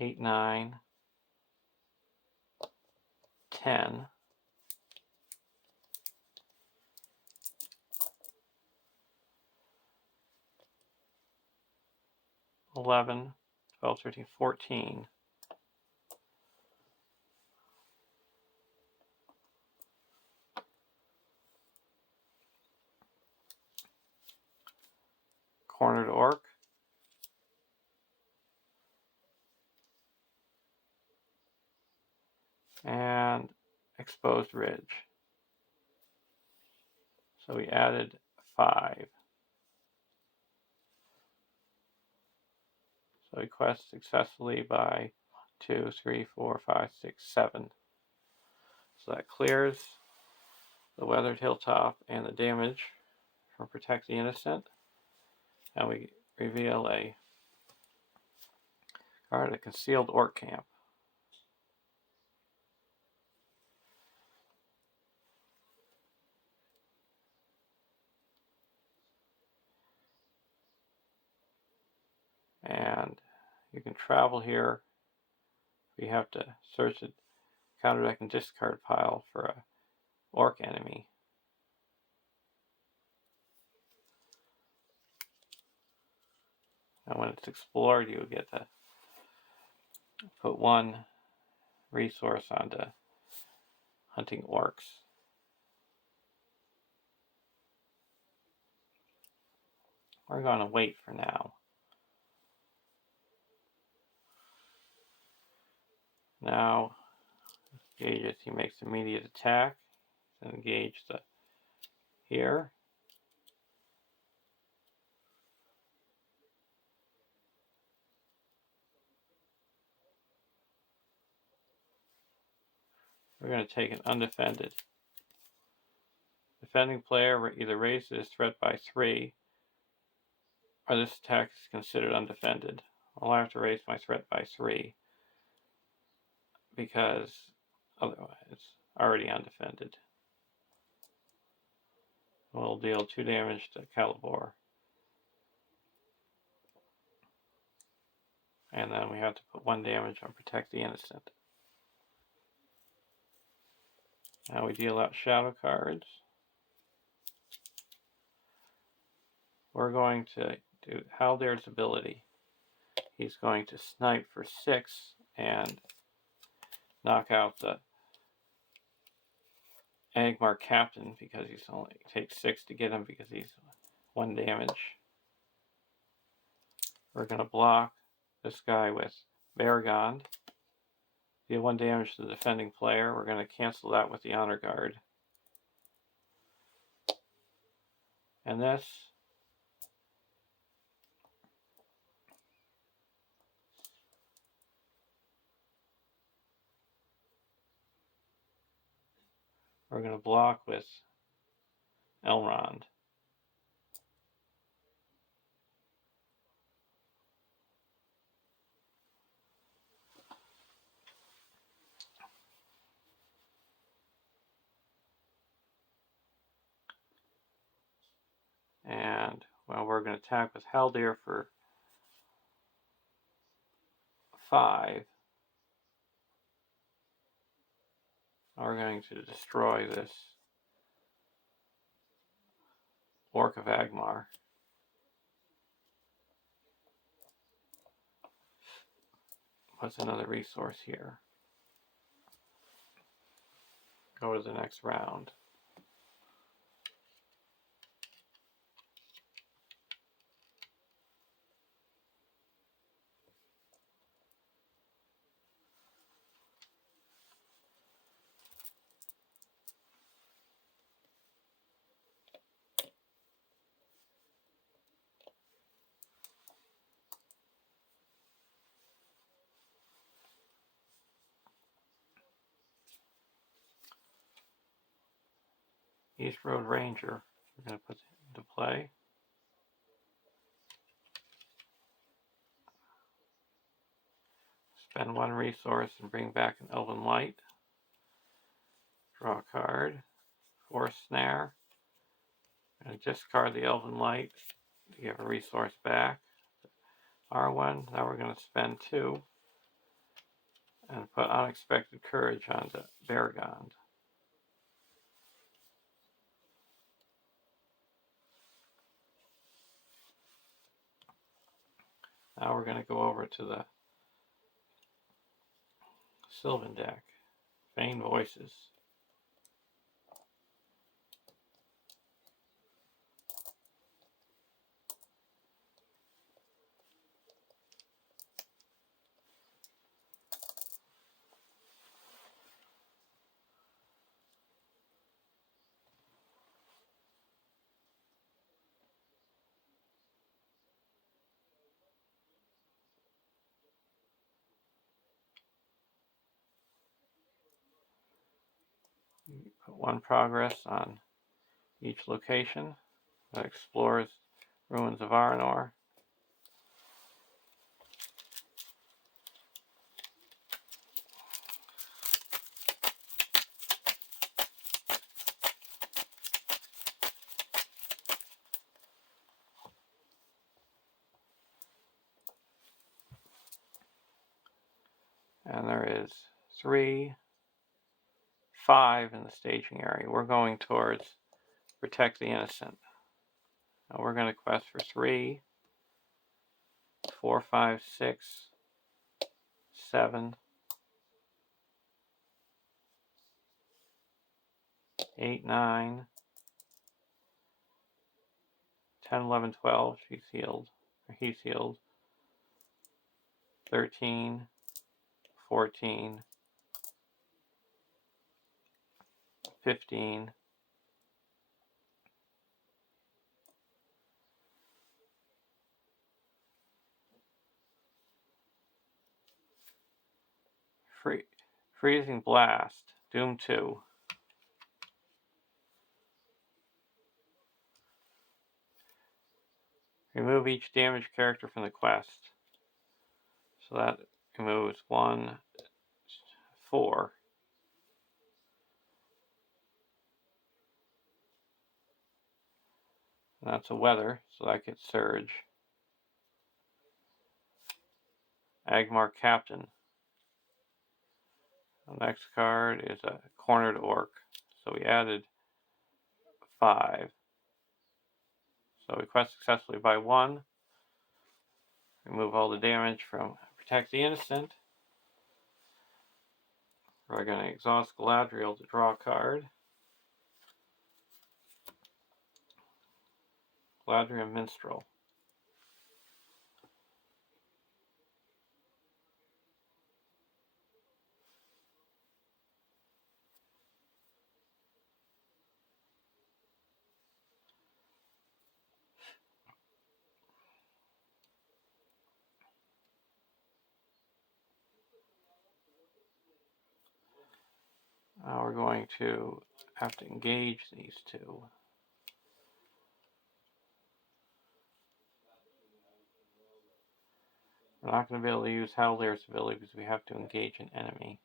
8, 9, 10. 11, 12, 13, 14. Cornered Orc. And Exposed Ridge. So we added 5. So we quest successfully by 2, 3, 4, 5, 6, 7. So that clears the Weathered Hilltop and the damage from Protect the Innocent. And we reveal a card, a Concealed Orc Camp. And you can travel here. We have to search the counter deck and discard pile for a orc enemy. And when it's explored, you get to put 1 resource onto hunting orcs. We're going to wait for now. Now, engages, he makes immediate attack. Engage the here. We're going to take an undefended. Defending player either raises his threat by 3, or this attack is considered undefended. I'll have to raise my threat by 3 because otherwise it's already undefended. We'll deal 2 damage to Calibor. And then we have to put 1 damage on Protect the Innocent. Now we deal out shadow cards. We're going to do Haldir's ability. He's going to snipe for 6 and knock out the Angmar captain because he's only takes 6 to get him because he's 1 damage. We're going to block this guy with Baragond. Deal 1 damage to the defending player. We're going to cancel that with the Honor Guard. And this we're going to block with Elrond. And, well, we're going to attack with Haldir for 5. We're going to destroy this Orc of Angmar. What's another resource here? Go to the next round. East Road Ranger. We're going to put into play. Spend 1 resource and bring back an Elven Light. Draw a card. Force Snare. And discard the Elven Light to give a resource back. R1. Now we're going to spend 2 and put Unexpected Courage onto Baragond. Now we're going to go over to the Sylvan deck. Vain Voices. Put 1 progress on each location that explores Ruins of Aranor. And there is 3, 5 in the staging area. We're going towards Protect the Innocent. Now we're going to quest for 3, 4, 5, 6, 7, 8, 9, 10, 11, 12. She's healed. Or he's healed. 13, 14, 15, 3. Freezing Blast. Doom 2. Remove each damaged character from the quest. So that removes 1, 4. And that's a weather, so that gets Surge. Angmar Captain. The next card is a Cornered Orc. So we added 5. So we quest successfully by 1. Remove all the damage from Protect the Innocent. We're going to exhaust Galadriel to draw a card. Galadriel Minstrel. Now we're going to have to engage these two. We're not going to be able to use LOTR's ability because we have to engage an enemy.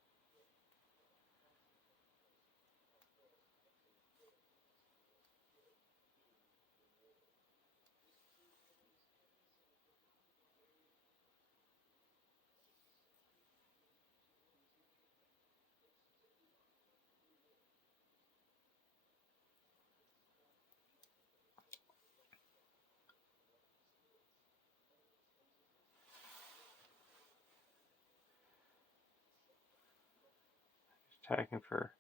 Attacking for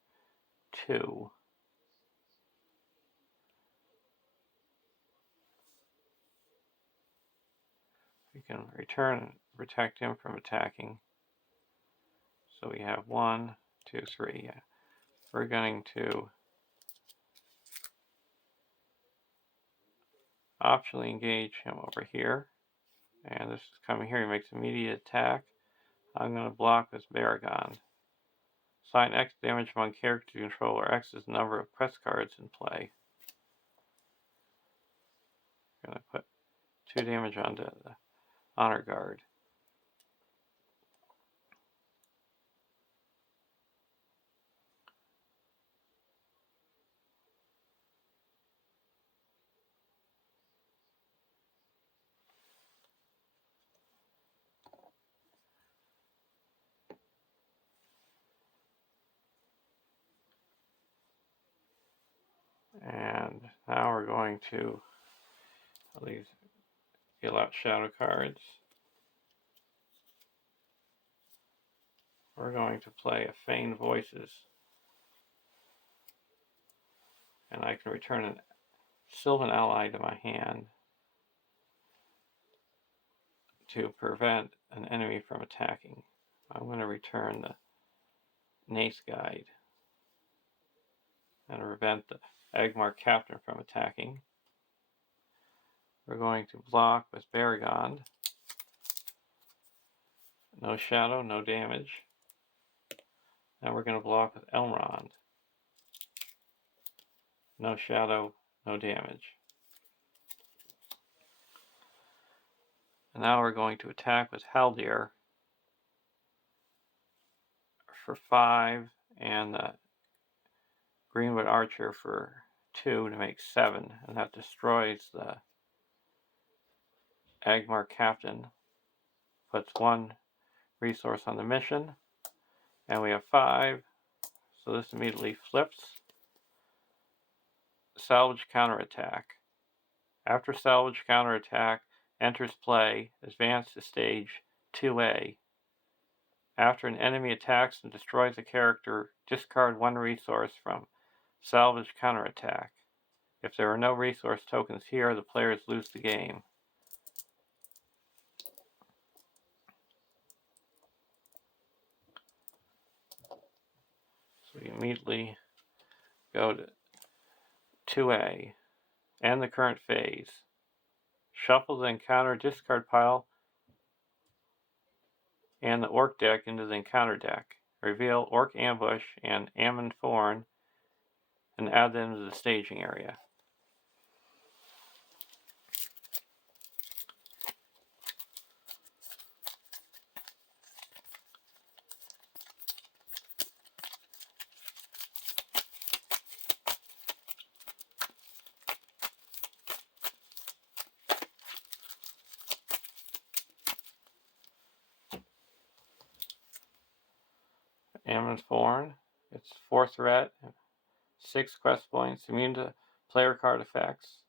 2. We can return and protect him from attacking. So we have 1, 2, 3. Yeah. We're going to optionally engage him over here. And this is coming here. He makes immediate attack. I'm going to block this Baragon. Assign X damage among characters you control, where X is the number of quest cards in play. I'm going to put 2 damage onto the Honor Guard. And now we're going to deal out shadow cards. We're going to play a Feign Voices. And I can return a Sylvan ally to my hand to prevent an enemy from attacking. I'm going to return the Nace Guide and prevent the Angmar Captain from attacking. We're going to block with Baragon. No shadow, no damage. Now we're going to block with Elrond. No shadow, no damage. And now we're going to attack with Haldir for 5 and the Greenwood Archer for 2 to make 7. And that destroys the Angmar Captain. Puts 1 resource on the mission. And we have 5. So this immediately flips. Salvage counterattack. After salvage counterattack enters play, advance to stage 2A. After an enemy attacks and destroys a character, discard 1 resource from salvage counterattack. If there are no resource tokens here, the players lose the game. So we immediately go to 2A, end the current phase. Shuffle the encounter discard pile and the Orc deck into the encounter deck. Reveal Orc Ambush and Ammon Thorn and add them to the staging area. Ammon Thorn, it's 4 threat, 6 quest points, immune to player card effects.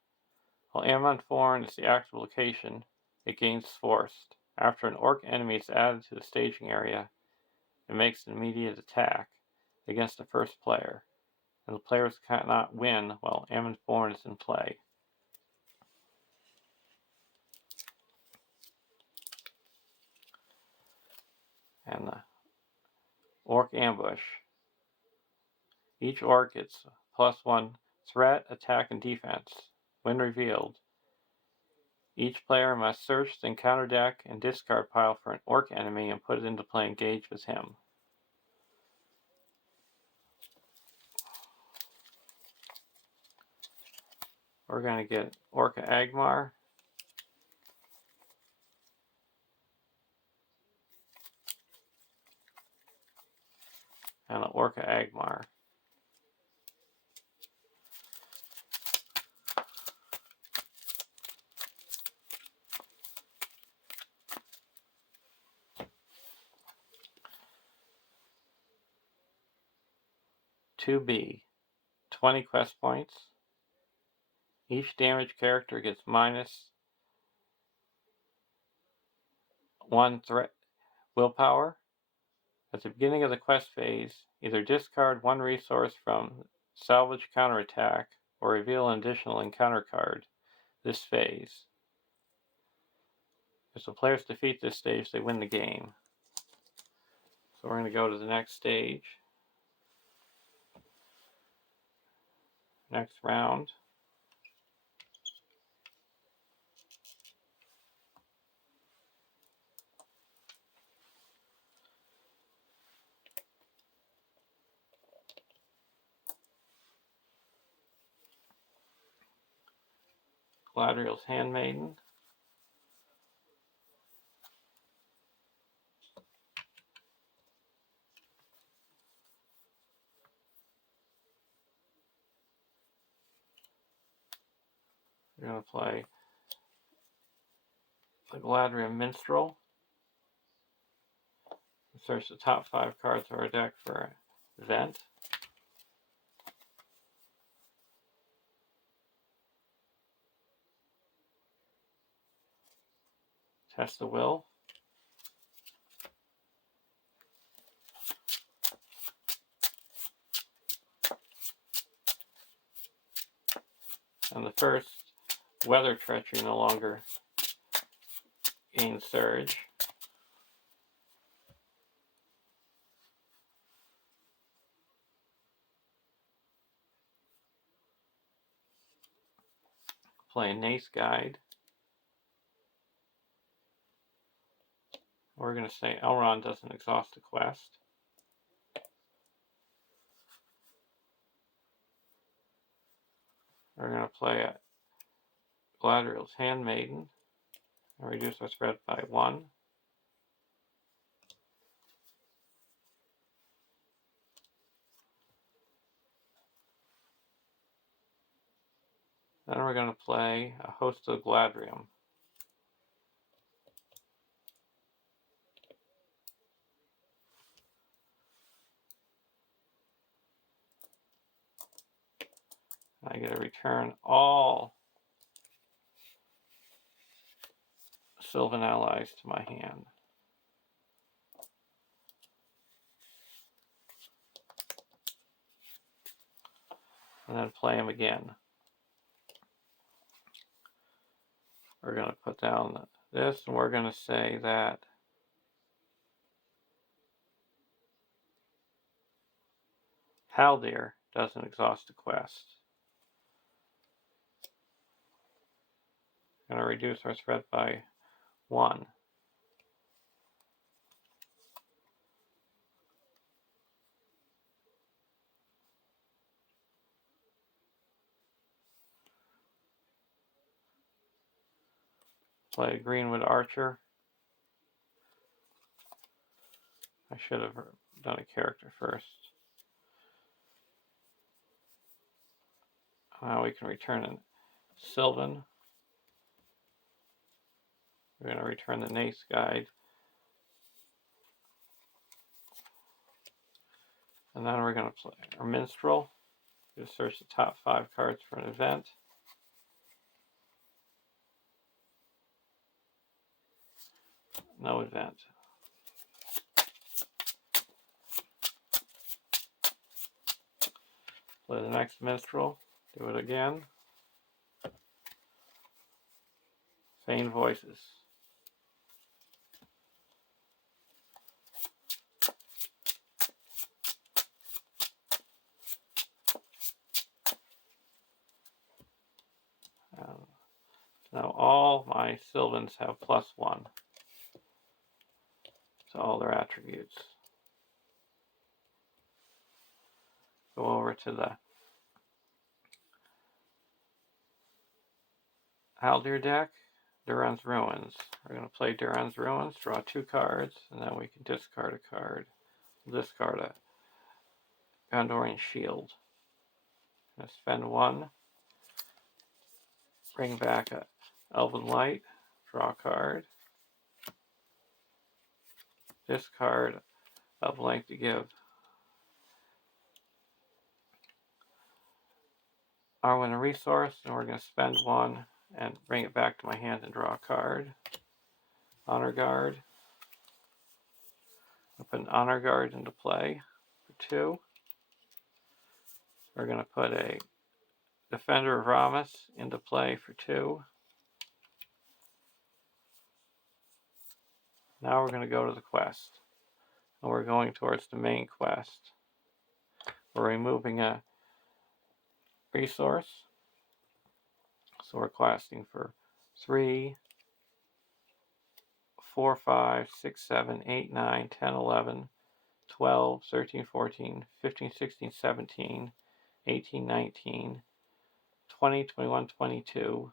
While Ammon Thorn is the active location, it gains Forced. After an Orc enemy is added to the staging area, it makes an immediate attack against the first player, and the players cannot win while Ammon Thorn is in play. And the Orc Ambush. Each Orc gets +1 threat, attack, and defense. When revealed, each player must search the encounter deck and discard pile for an Orc enemy and put it into play engaged with him. We're going to get Orca Angmar. And an Orca Angmar. (2B) 20 quest points. Each damaged character gets minus 1 threat willpower. At the beginning of the quest phase, either discard 1 resource from Salvage Counterattack or reveal an additional encounter card this phase. If the players defeat this stage, they win the game. So we're going to go to the next stage. Next round. Galadriel's Handmaiden. We're going to play the Galadriel Minstrel. Search the top 5 cards of our deck for an event. Test the will. And the first, Weather Treachery no longer gains Surge. Play Nace Guide. We're going to say Elrond doesn't exhaust the quest. We're going to play Galadriel's Handmaiden and reduce our spread by 1. Then we're going to play a Host of Galadriel. I get to return all Sylvan allies to my hand. And then play them again. We're going to put down this, and we're going to say that Haldir doesn't exhaust a quest. Going to reduce our spread by 1. Play a Greenwood Archer. I should have done a character first. Now we can return a Sylvan. We're going to return the Nace Guide. And then we're going to play our Minstrel. Just search the top 5 cards for an event. No event. Play the next Minstrel. Do it again. Feign Voices. Now all my Sylvans have +1 to all their attributes. Go over to the Haldir deck, Duran's Ruins. We're going to play Duran's Ruins, draw 2 cards, and then we can discard a card. We'll discard a Gondorian Shield. I'm going to spend 1, bring back a Elven Light, draw a card, discard Elven Light to give Arwen a resource, and we're going to spend 1 and bring it back to my hand and draw a card. Honor Guard. I'll put an Honor Guard into play for 2. We're going to put a Defender of Ramus into play for 2. Now we're going to go to the quest. And we're going towards the main quest. We're removing a resource. So we're questing for 3, 4, 5, 6, 7, 8, 9, 10, 11, 12, 13, 14, 15, 16, 17, 18, 19, 20, 21, 22,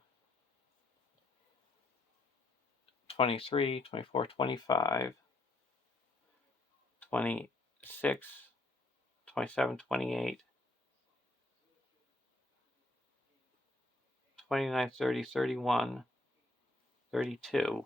23, 24, 25, 26, 27, 28, 29, 30, 31, 32.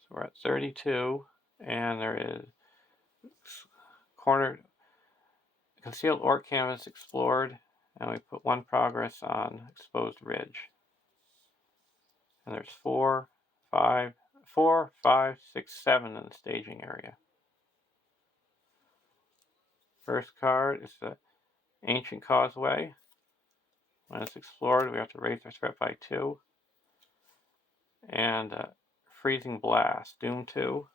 So we're at 32, and there is cornered concealed orc canvas explored, and we put 1 progress on exposed ridge. And there's 4, 5, 6, 7 in the staging area. First card is the Ancient Causeway. When it's explored, we have to raise our threat by 2. And Freezing Blast, Doom 2.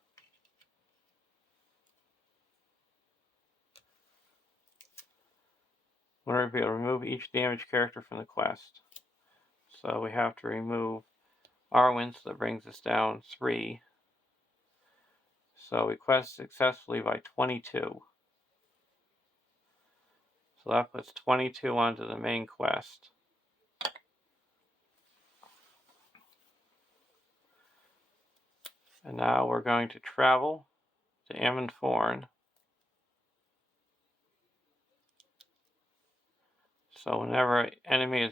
We're going to be able to remove each damaged character from the quest. So we have to remove Arwen, so that brings us down 3. So we quest successfully by 22. So that puts 22 onto the main quest. And now we're going to travel to Amon Forn. So whenever an enemy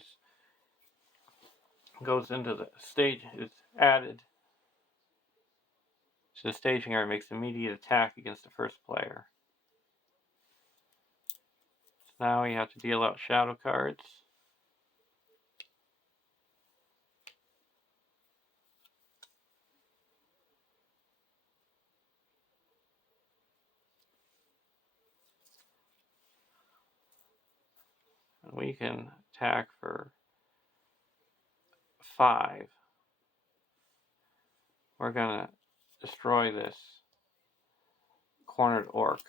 goes into the stage, is added to the staging area, makes immediate attack against the first player. So now we have to deal out shadow cards. And we can attack for 5. We're going to destroy this cornered orc.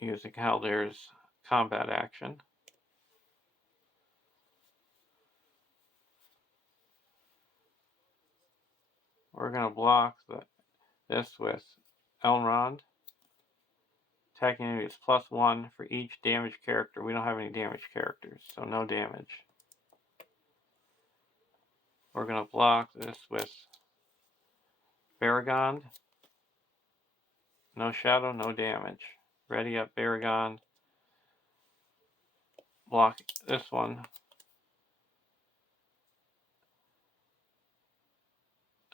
Using Haldir's combat action. We're going to block this with Elrond. Attacking enemy is +1 for each damaged character. We don't have any damaged characters, so no damage. We're going to block this with Baragond. No shadow, no damage. Ready up, Baragond. Block this one.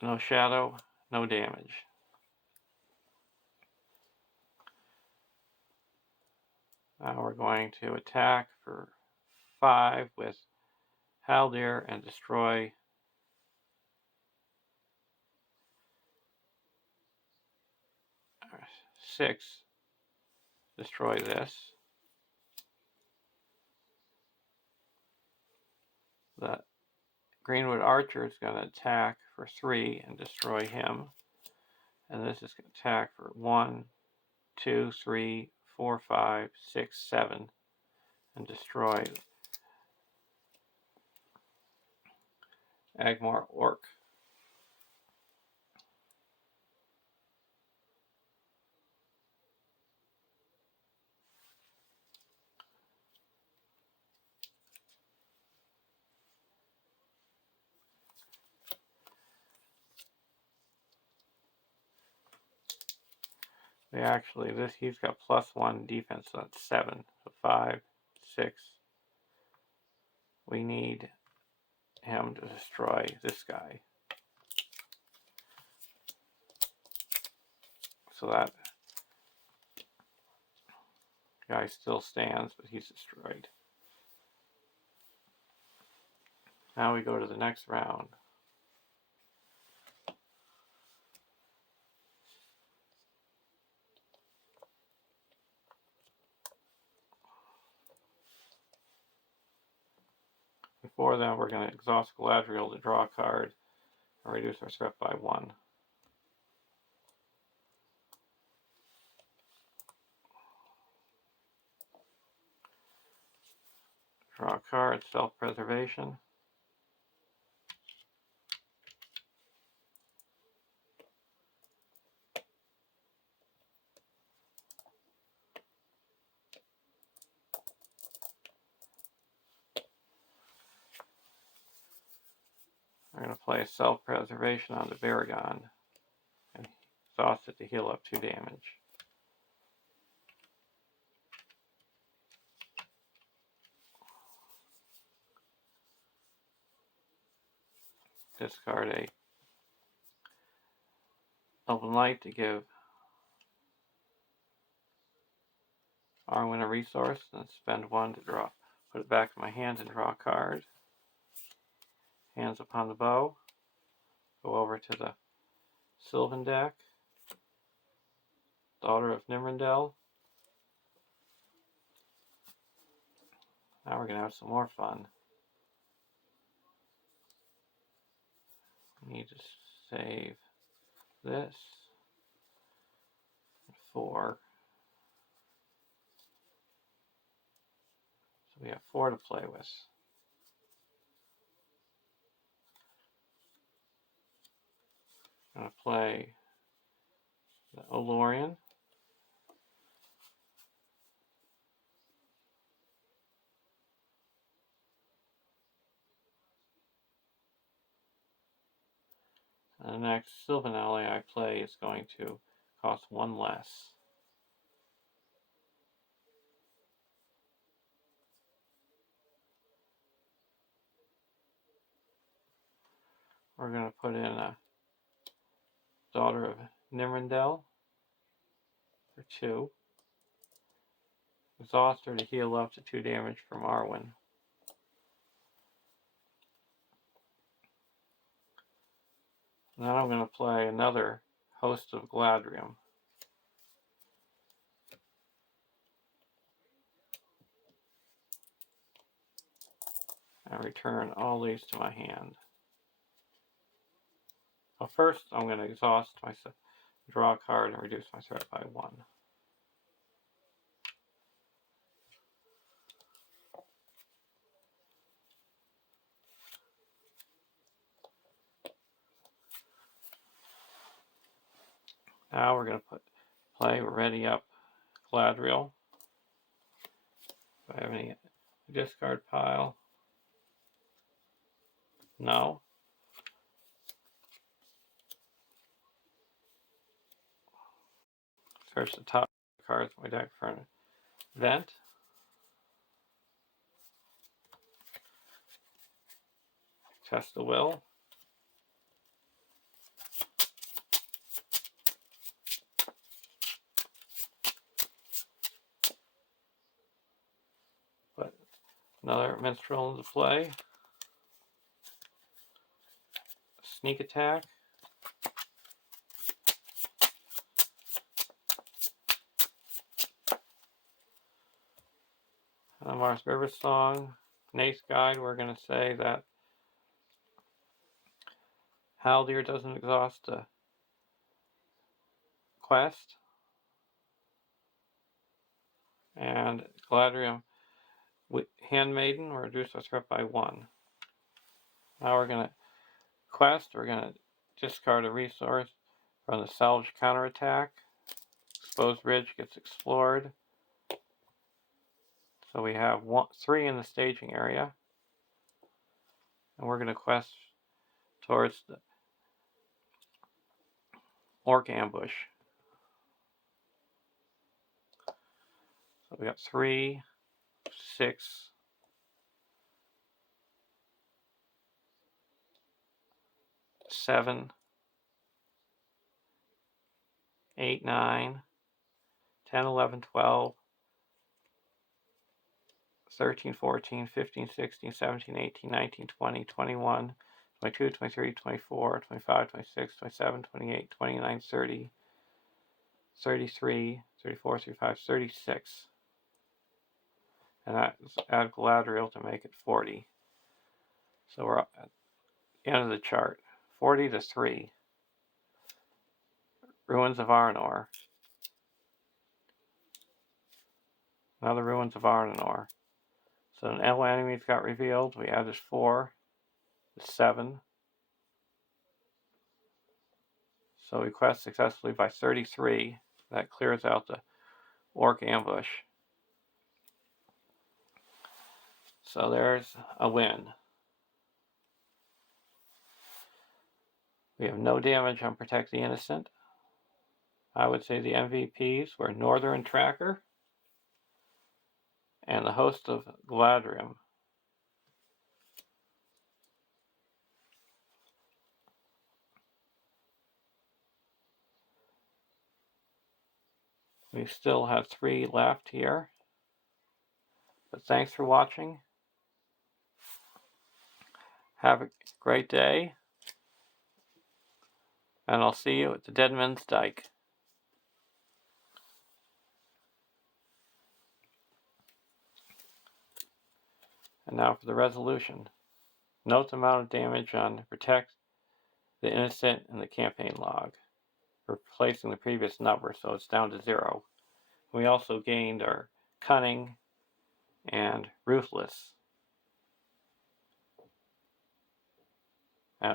No shadow, no damage. Now we're going to attack for 5 with Haldir and destroy 6. Destroy this. The Greenwood Archer is going to attack for 3 and destroy him. And this is going to attack for 1, 2, 3, 4, 5, 6, 7 and destroy Angmar Orc. He's got +1 defense, so that's 7. So 5, 6. We need him to destroy this guy. So that guy still stands, but he's destroyed. Now we go to the next round. Before then, we're going to exhaust Galadriel to draw a card and reduce our threat by 1. Draw a card, self-preservation. I'm going to play a self-preservation on the Baragon and exhaust it to heal up 2 damage. Discard a Elven Light to give Arwen a resource, and spend 1 to draw. Put it back in my hand and draw a card. Hands upon the bow. Go over to the Sylvan deck. Daughter of Nimrindel. Now we're going to have some more fun. We need to save this. 4. So we have 4 to play with. I'm going to play the Olorian. And the next Sylvan ally I play is going to cost 1 less. We're going to put in a Daughter of Nimrindel for 2. Exhaust her to heal up to 2 damage from Arwen. Now I'm going to play another Host of Galadriel. And return all these to my hand. Well, first I'm going to exhaust myself, draw a card, and reduce my threat by 1. Now we're going to play Ready Up Galadriel. Do I have any discard pile? No. Search the top cards of my deck for an event. Test the will. Put another Minstrel into play. Sneak attack. Mars River Song. Nate's Guide, we're going to say that Haldir doesn't exhaust a quest. And Galadriel Handmaiden, we'll reduce our threat by 1. Now we're going to quest, we're going to discard a resource from the salvage counterattack. Exposed ridge gets explored. So we have 3 in the staging area. And we're going to quest towards the orc ambush. So we got 3, 6, 7, 8, 9, 10, 11, 12, 13, 14, 15, 16, 17, 18, 19, 20, 21, 22, 23, 24, 25, 26, 27, 28, 29, 30, 33, 34, 35, 36. And that's add Galadriel to make it 40. So we're at the end of the chart. 40 to 3. Ruins of Arnor. Another Ruins of Arnor. So an L enemies got revealed. We added 4 to 7. So we quest successfully by 33. That clears out the orc ambush. So there's a win. We have no damage on Protect the Innocent. I would say the MVPs were Northern Tracker and the Host of Galadriel. We still have 3 left here. But thanks for watching. Have a great day. And I'll see you at the Deadman's Dyke. And now for the resolution. Note the amount of damage on Protect the Innocent in the campaign log, replacing the previous number, so it's down to 0. We also gained our Cunning and Ruthless.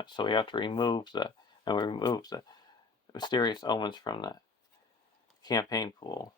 So we have to remove the mysterious omens from the campaign pool.